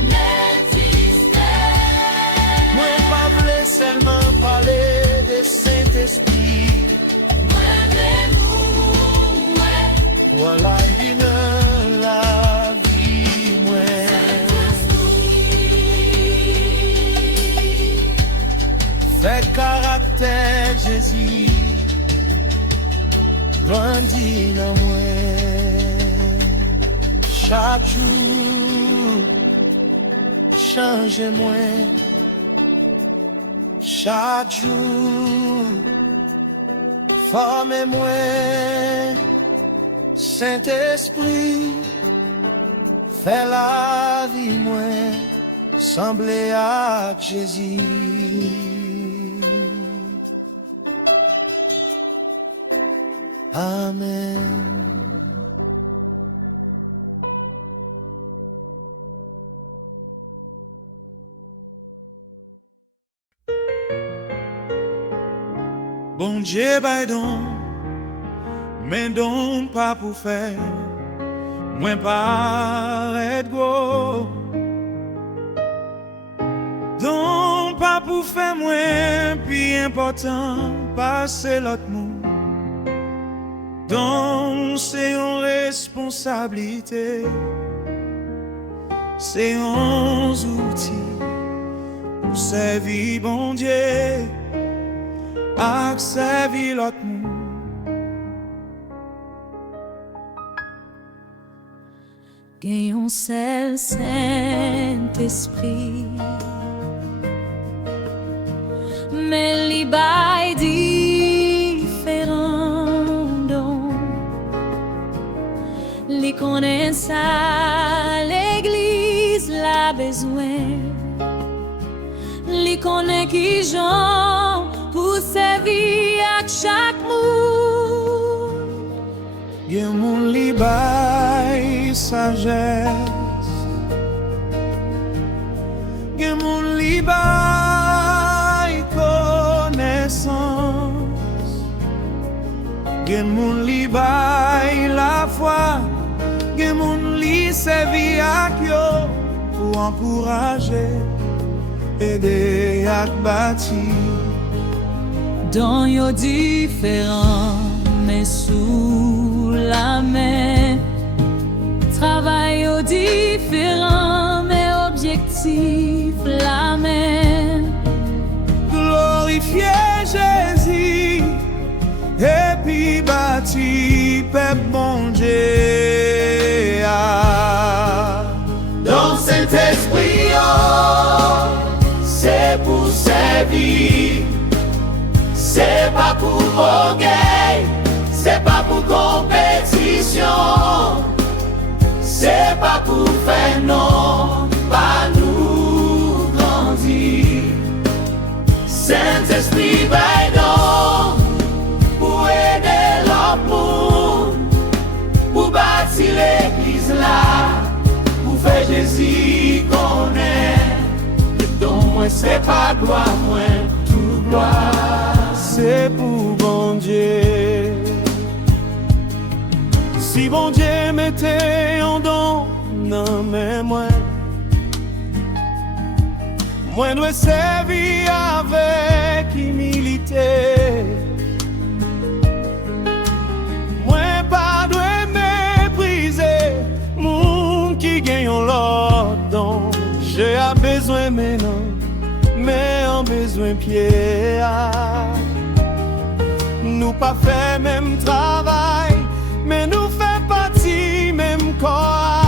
mais tristesse. Moi pas voulu seulement parler de Saint-Esprit. Moi, l'amour, moi. Voilà une la vie moi. Fait caractère Jésus grandit dans moi. Chaque jour change-moi. Chaque jour formez-moi. Saint-Esprit, fais la vie moi, sembler à Jésus. Amen. Bon Dieu, donc, mais donc pas pour faire, moins pas être gros. Donc pas pour faire moins, puis important, passer l'autre mot. Donc c'est une responsabilité, c'est un outil pour servir bon Dieu, à servir l'autre monde. Gagnons seul Saint-Esprit, mais li bail différent donc li connaît ça l'église la besoin li connaît qui Jean pour servir à chaque monde. Gen moun li bay sagesse, gen moun li bay connaissance, gen moun li bay la foi, gen moun li servi ak yo pour encourager aider à bâtir. Dans yo différents, mais sous la main. Travail yo différent, mais objectif la même. Glorifier Jésus et puis bâtir peuple bon Dieu. Dans cet esprit, oh, c'est pour servir. C'est pas pour orgueil, c'est pas pour compétition, c'est pas pour faire non, pas nous grandir. Saint-Esprit, va donc pour aider l'homme, pour bâtir l'église là, pour faire Jésus connaître. Donc moi c'est pas gloire, moi tout gloire. C'est pour bon Dieu. Si bon Dieu mettait en don, non mais moi dois servir avec humilité. Moi pas dois mépriser monde qui gagne l'autre don. J'ai besoin maintenant, mais en besoin pied. Nous pas fait même travail, mais nous fait partie même corps.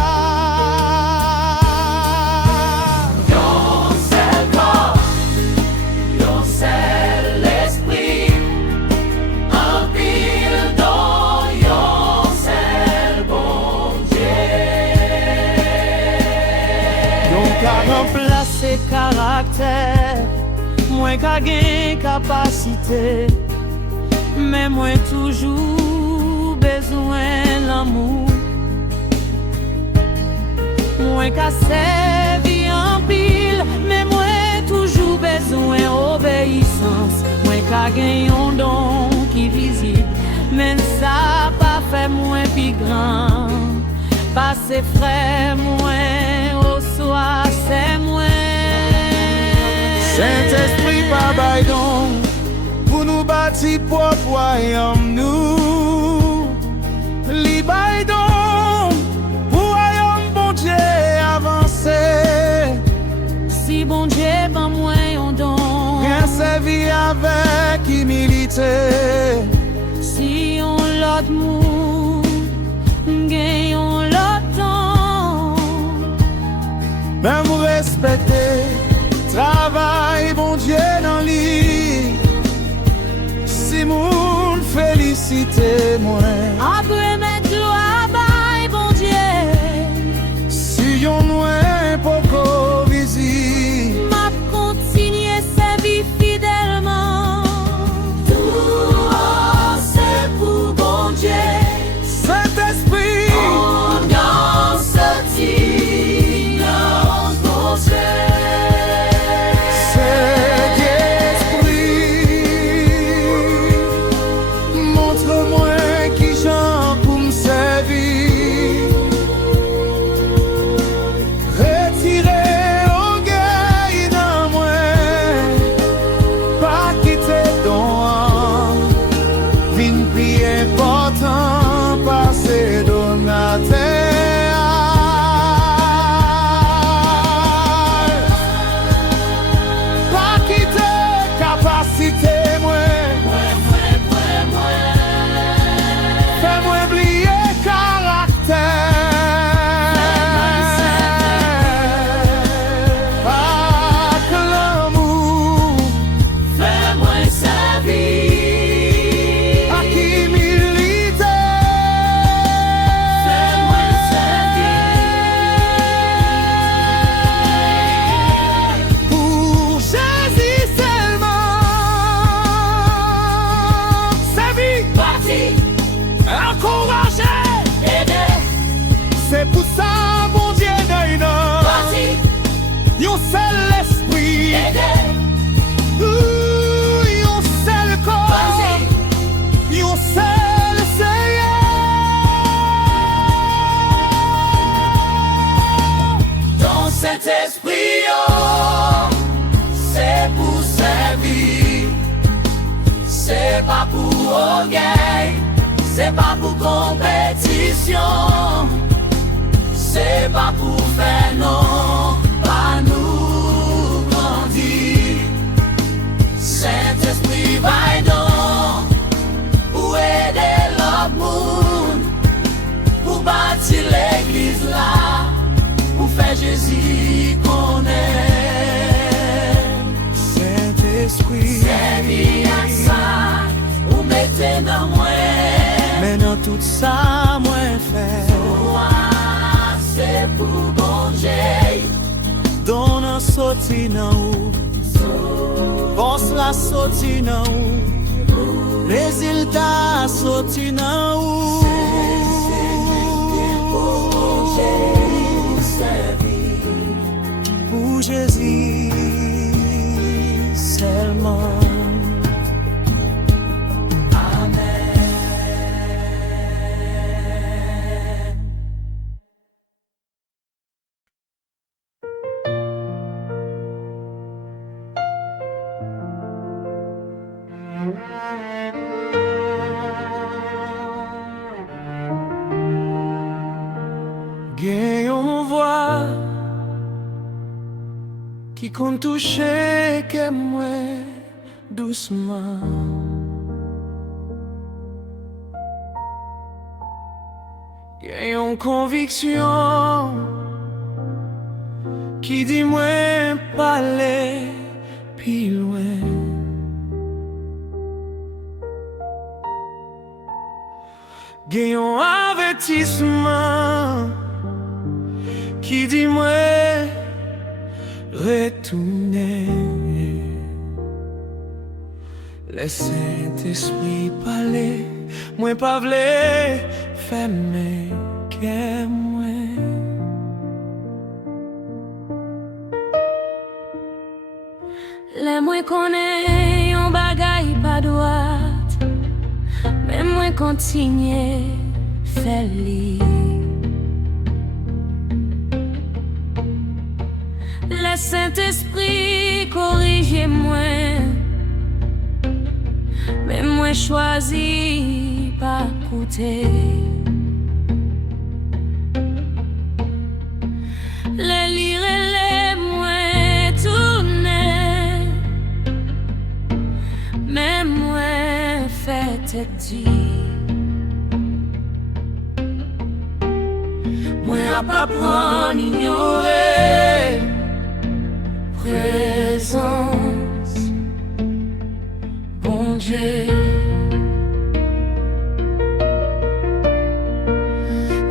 Yon seul corps, yon seul esprit, un pile dans yon seul bon Dieu. Donc à remplacer caractère, moins qu'à gain capacité. Mais moi toujours besoin l'amour. Moi qu'à servir en pile, mais moi toujours besoin obéissance. Moi qu'à gagner un don qui visible, mais ça pas fait moins plus grand. Passer frère moins au soir c'est moins. Saint-Esprit pas bail donc. Pour nous bâtir propre royaume nous, li bay donc pour royaume bon Dieu avancer. Si bon Dieu ban moi un don, Bien servi avec humilité. si on l'autre mou, gagne on l'autre don. Même vous respecter, travail bon Dieu dans l'île. Si moun félicité moi, Après mettre gloire by bon Dieu, si yon moins poko visible. m'a continué servir fidèlement. Tout c'est pour bon Dieu. Saint-Esprit, Ambiance silence bon Dieu. Saint-Esprit, montre-moi qui j'en pour servir. C'est pas pour orgueil, c'est pas pour compétition, c'est pas pour faire non, pas nous grandir. Saint-Esprit va donc pour aider l'autre monde, pour bâtir l'église là, pour faire Jésus connaître. Saint-Esprit, servir à ça, ou mettez dans moi. mais dans tout ça, moi fait. C'est pour bon Dieu. Donne un sauti dans où, pense la sauti dans où, résultat sauti dans où. Pour Jésus seulement. Gagnons mon voix qui compte toucher que moi doucement. Gagnons conviction qui dit moi pas aller plus loin. Gagnons avertissement qui dit moi retourner. Le Saint-Esprit parler, moi pas vle fermer que moi. Les moi connais un bagay pas droite, mais moi continue faire li. Le Saint-Esprit corrige-moi, mais moi choisis pas écouter. Les lire et les moi tourner, mais moi fait tête dit. Moi à pas prendre ignorer présence, bon Dieu.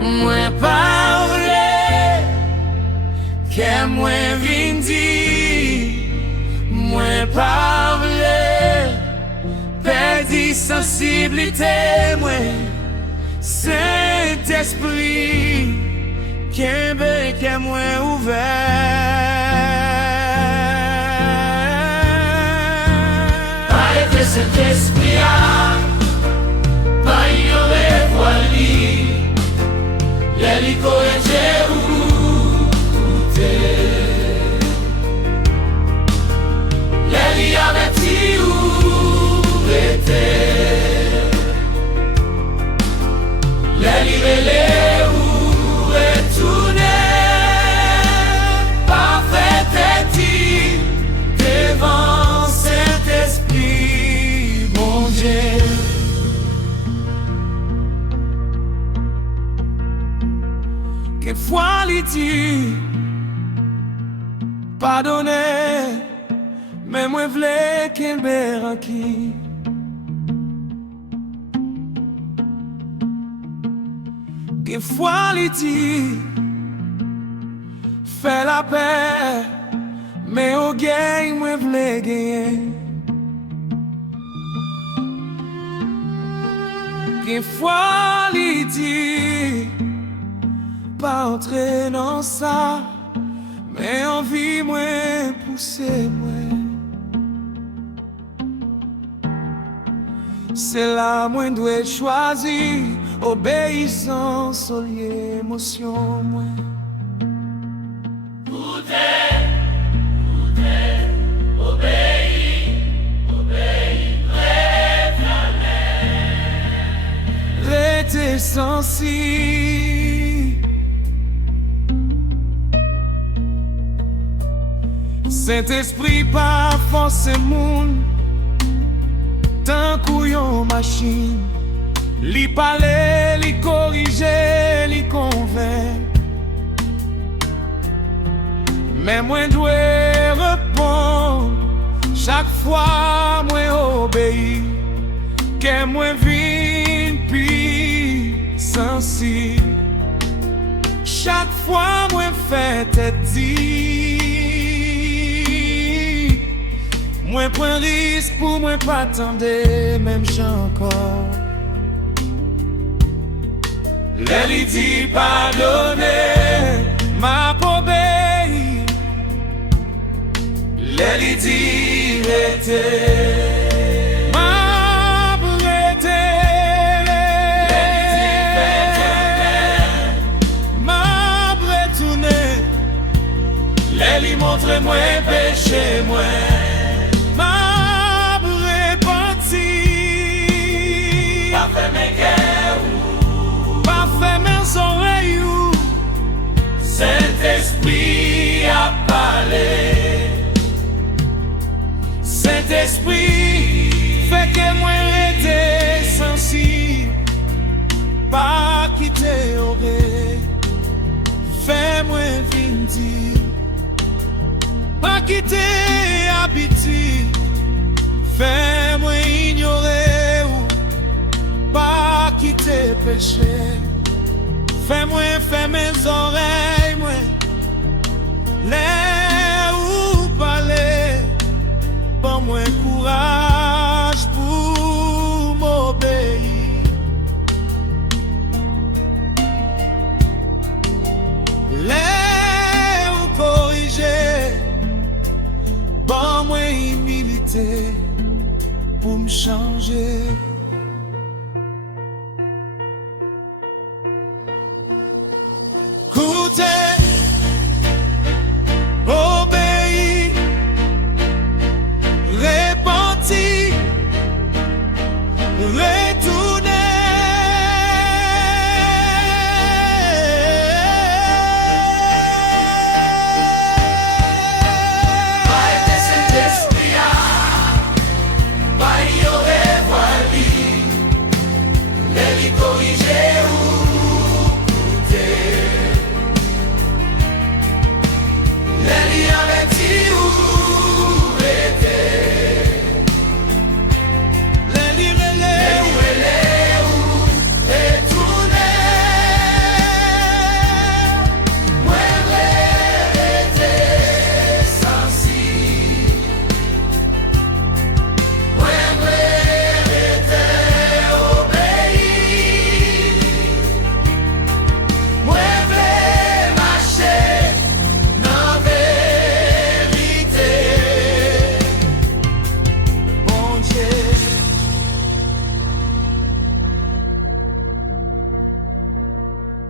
Moi parler, que moi vin dire. Moi parler, perdu sensibilité. Moi Saint-Esprit, que moi ouvert. Saint-Esprit pas y aurait voilé, les corriger ou t'es, les avertis ou était, les révélés ou retourner, parfait est-il devant Saint-Esprit, mon Dieu. Quelquefois il dit pardonner, mais moi v'lais qu'elle béranki. Quelquefois il dit fais la paix, mais au gain moi v'lais gagner. Quelquefois il dit pas entrer dans ça, mais envie moi pousser moi. C'est là moi dois choisir, obéissance aux émotions moi. Obéissance. sans si. Saint-Esprit pas force moun, tant couillon machine. Li parler, li corriger, li convainc. Mais moi dois répondre chaque fois moi obéis. Que moi vin puis sensible. Chaque fois moi fait tête dit. Moi prends risque pour moi pas attendre même j'en encore. L'elle dit pardonner, m'a obéi. L'elle dit rester, m'a rester. M'a retourner. L'elle montre moi péché moi. M'a repenti. Pas fait mes guerres. Mes oreilles, Saint-Esprit a parlé. Saint-Esprit fait que moi rete sensible, pas quitter oreille. Fais-moi vindir, pas quitter habitude. Fais-moi ignorer ou pas quitter péché. Fais-moi, fais mes oreilles, moi. Les ou parler. Pas moi courage pour m'obéir. Les ou corriger. Pas moi humilité pour me changer. Écoutez, obéis, repentis, retournez. Vai de Saint-Esprit, vai y aurait voili, les corriger ou écouter. L'elle avait dit où était. L'elle relève où elle est où retourner. Moi rester sensible. Moi rester obéir. Moi marcher.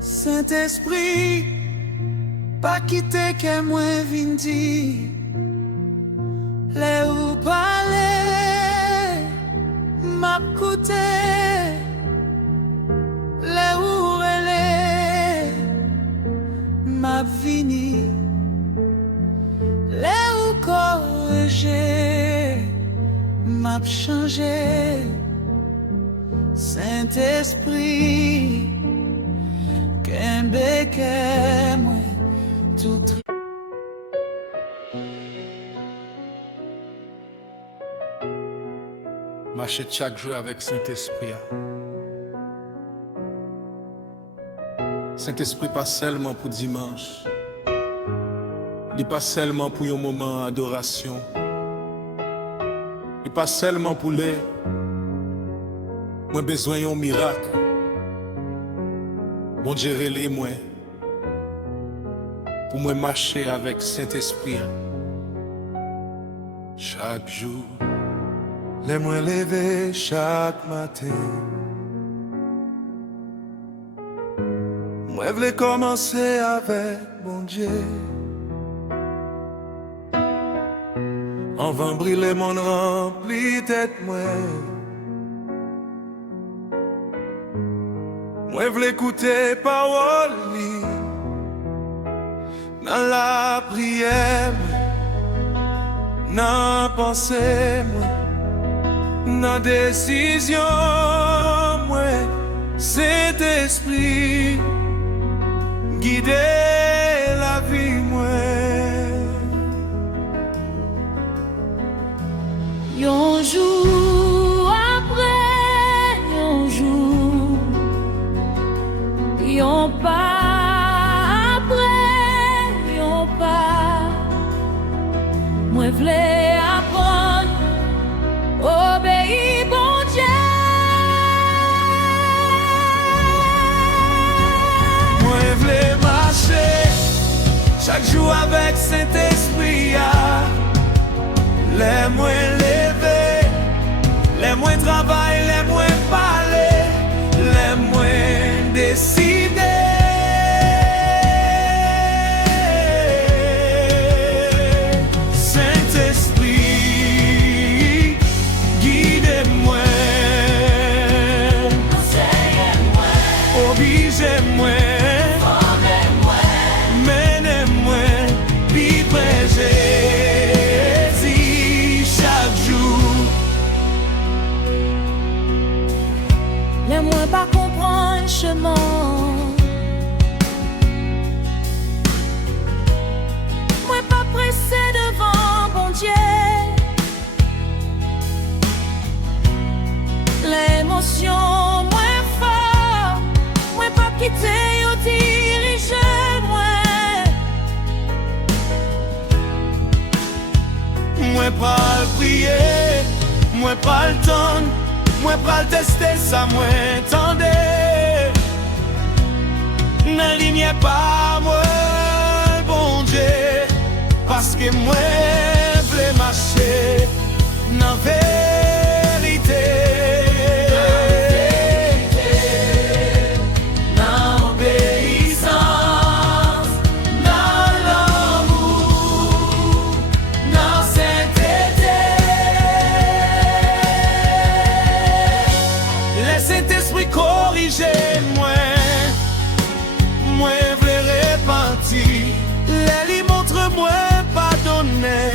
Saint-Esprit, pas quitter que moi vindi. Les ou parler, m'a coûté. Les ou relais, m'a vini. Les ou corriger, m'a changé. Saint-Esprit, Kembe ke mwen tout. Marcher chaque jour avec Saint-Esprit. Saint-Esprit pas seulement pour dimanche. Il pas seulement pour un moment d'adoration. Il pas seulement pour les. Moi besoin d'un miracle. Bon Dieu relève moi pour moi marcher avec Saint-Esprit chaque jour. Les moins lever chaque matin. Moi je voulais commencer avec bon Dieu. En vent brûler mon rempli tête moi. Moi v'l'ai écouter parole li dans la prière, dans pensée, dans décision, moi cet esprit guider la vie moi. Un jour après un jour, un pas après un pas, moi v'lais apprendre, obéir bon Dieu. Moi v'lais marcher chaque jour avec cet esprit. Les moins lever, les moins travail, les moins parler, les moins décider. Saint-Esprit, guidez-moi, enseignez-moi, obligez-moi. Moi pas comprendre chemin, moi pas pressé devant bon Dieu. L'émotion moins fort, moi pas quitter ou diriger moi. Moi pas le prier, moi pas le temps. Moi pral tester ça, moi tendez. N'alignez pas moi, bon Dieu, parce que moi v'lais marcher dans vérité. Dans obéissance, dans l'amour, dans sainteté. Saint-Esprit corrigez-moi, moi v'lais repentir. Les montre-moi pardonner,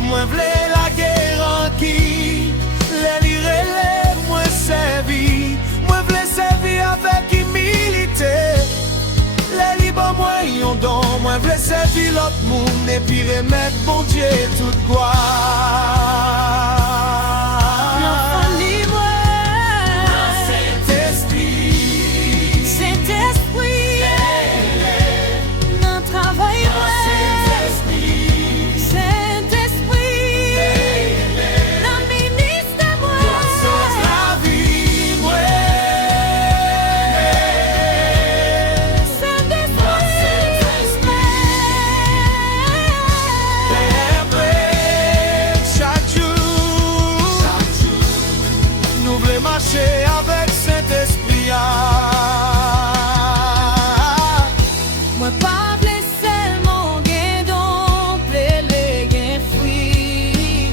moi v'lais la guerre en qui. Les relève moi servir, moi v'lais servir avec humilité. Les libres moi yon don, moi v'lais servir l'autre monde et puis remettre bon Dieu toute gloire. Avec Saint-Esprit, moi pas blessé mon gain donc les gain fruit.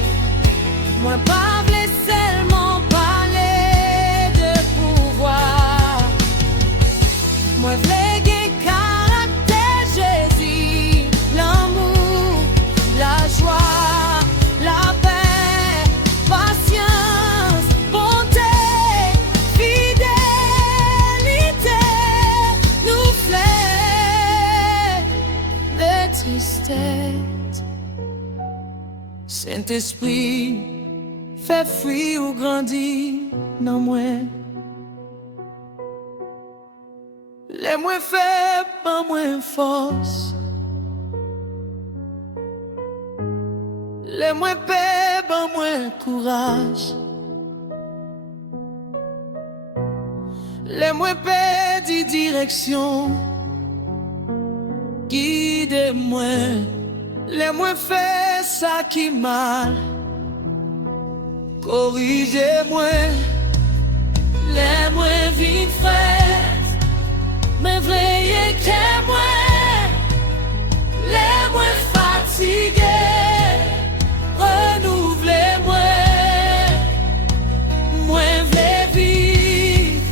Moi pas blessé mon parler de pouvoir. Moi v'lais gain caractère Jésus, l'amour, la joie, la paix, patience, bonté. Saint-Esprit, fais fruit ou grandit dans moi. Les moins faibles, pas moins force. Les moins paix, pas moins courage. Les moins paix, dit direction. Guidez-moi. Les moins fait ça qui mal. Corrigez-moi. Les moins vite frère, mais veuillez que moi. Les moins fatigués, renouvelez-moi. Moi v'lais vivre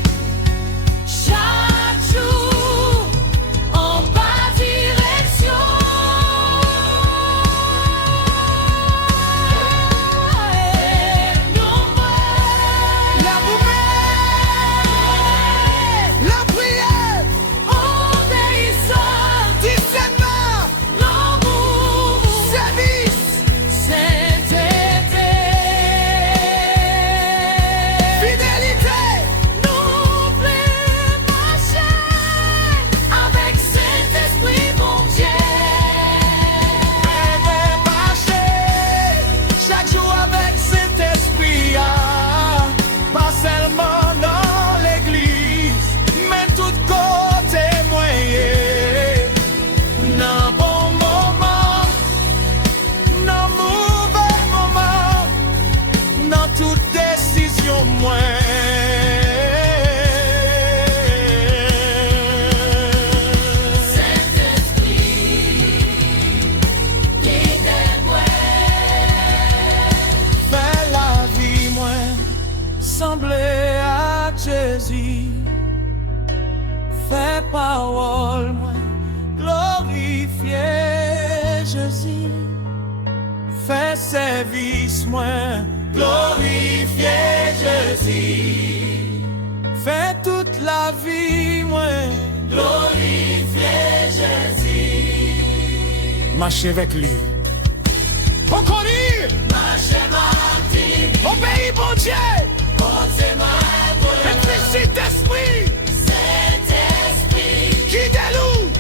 seulement dans l'église, mais tout côté moyen. Dans bon moment, dans mauvais moment, dans toute décision moins. Sembler à Jésus, fais parole, moi, glorifier Jésus, fais service, moi, glorifier Jésus, fais toute la vie, moi, glorifier Jésus. Marchez avec lui. On connaît, Marchez mardi, au pays bon Dieu. portez-moi Et puis Saint-Esprit, Saint-Esprit, qui déloue,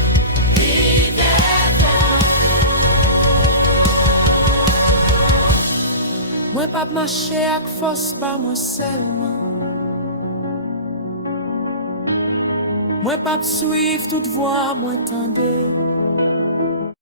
moi pas marcher avec force, pas moi seulement. Moi pas suivre toute voix, moi tendez.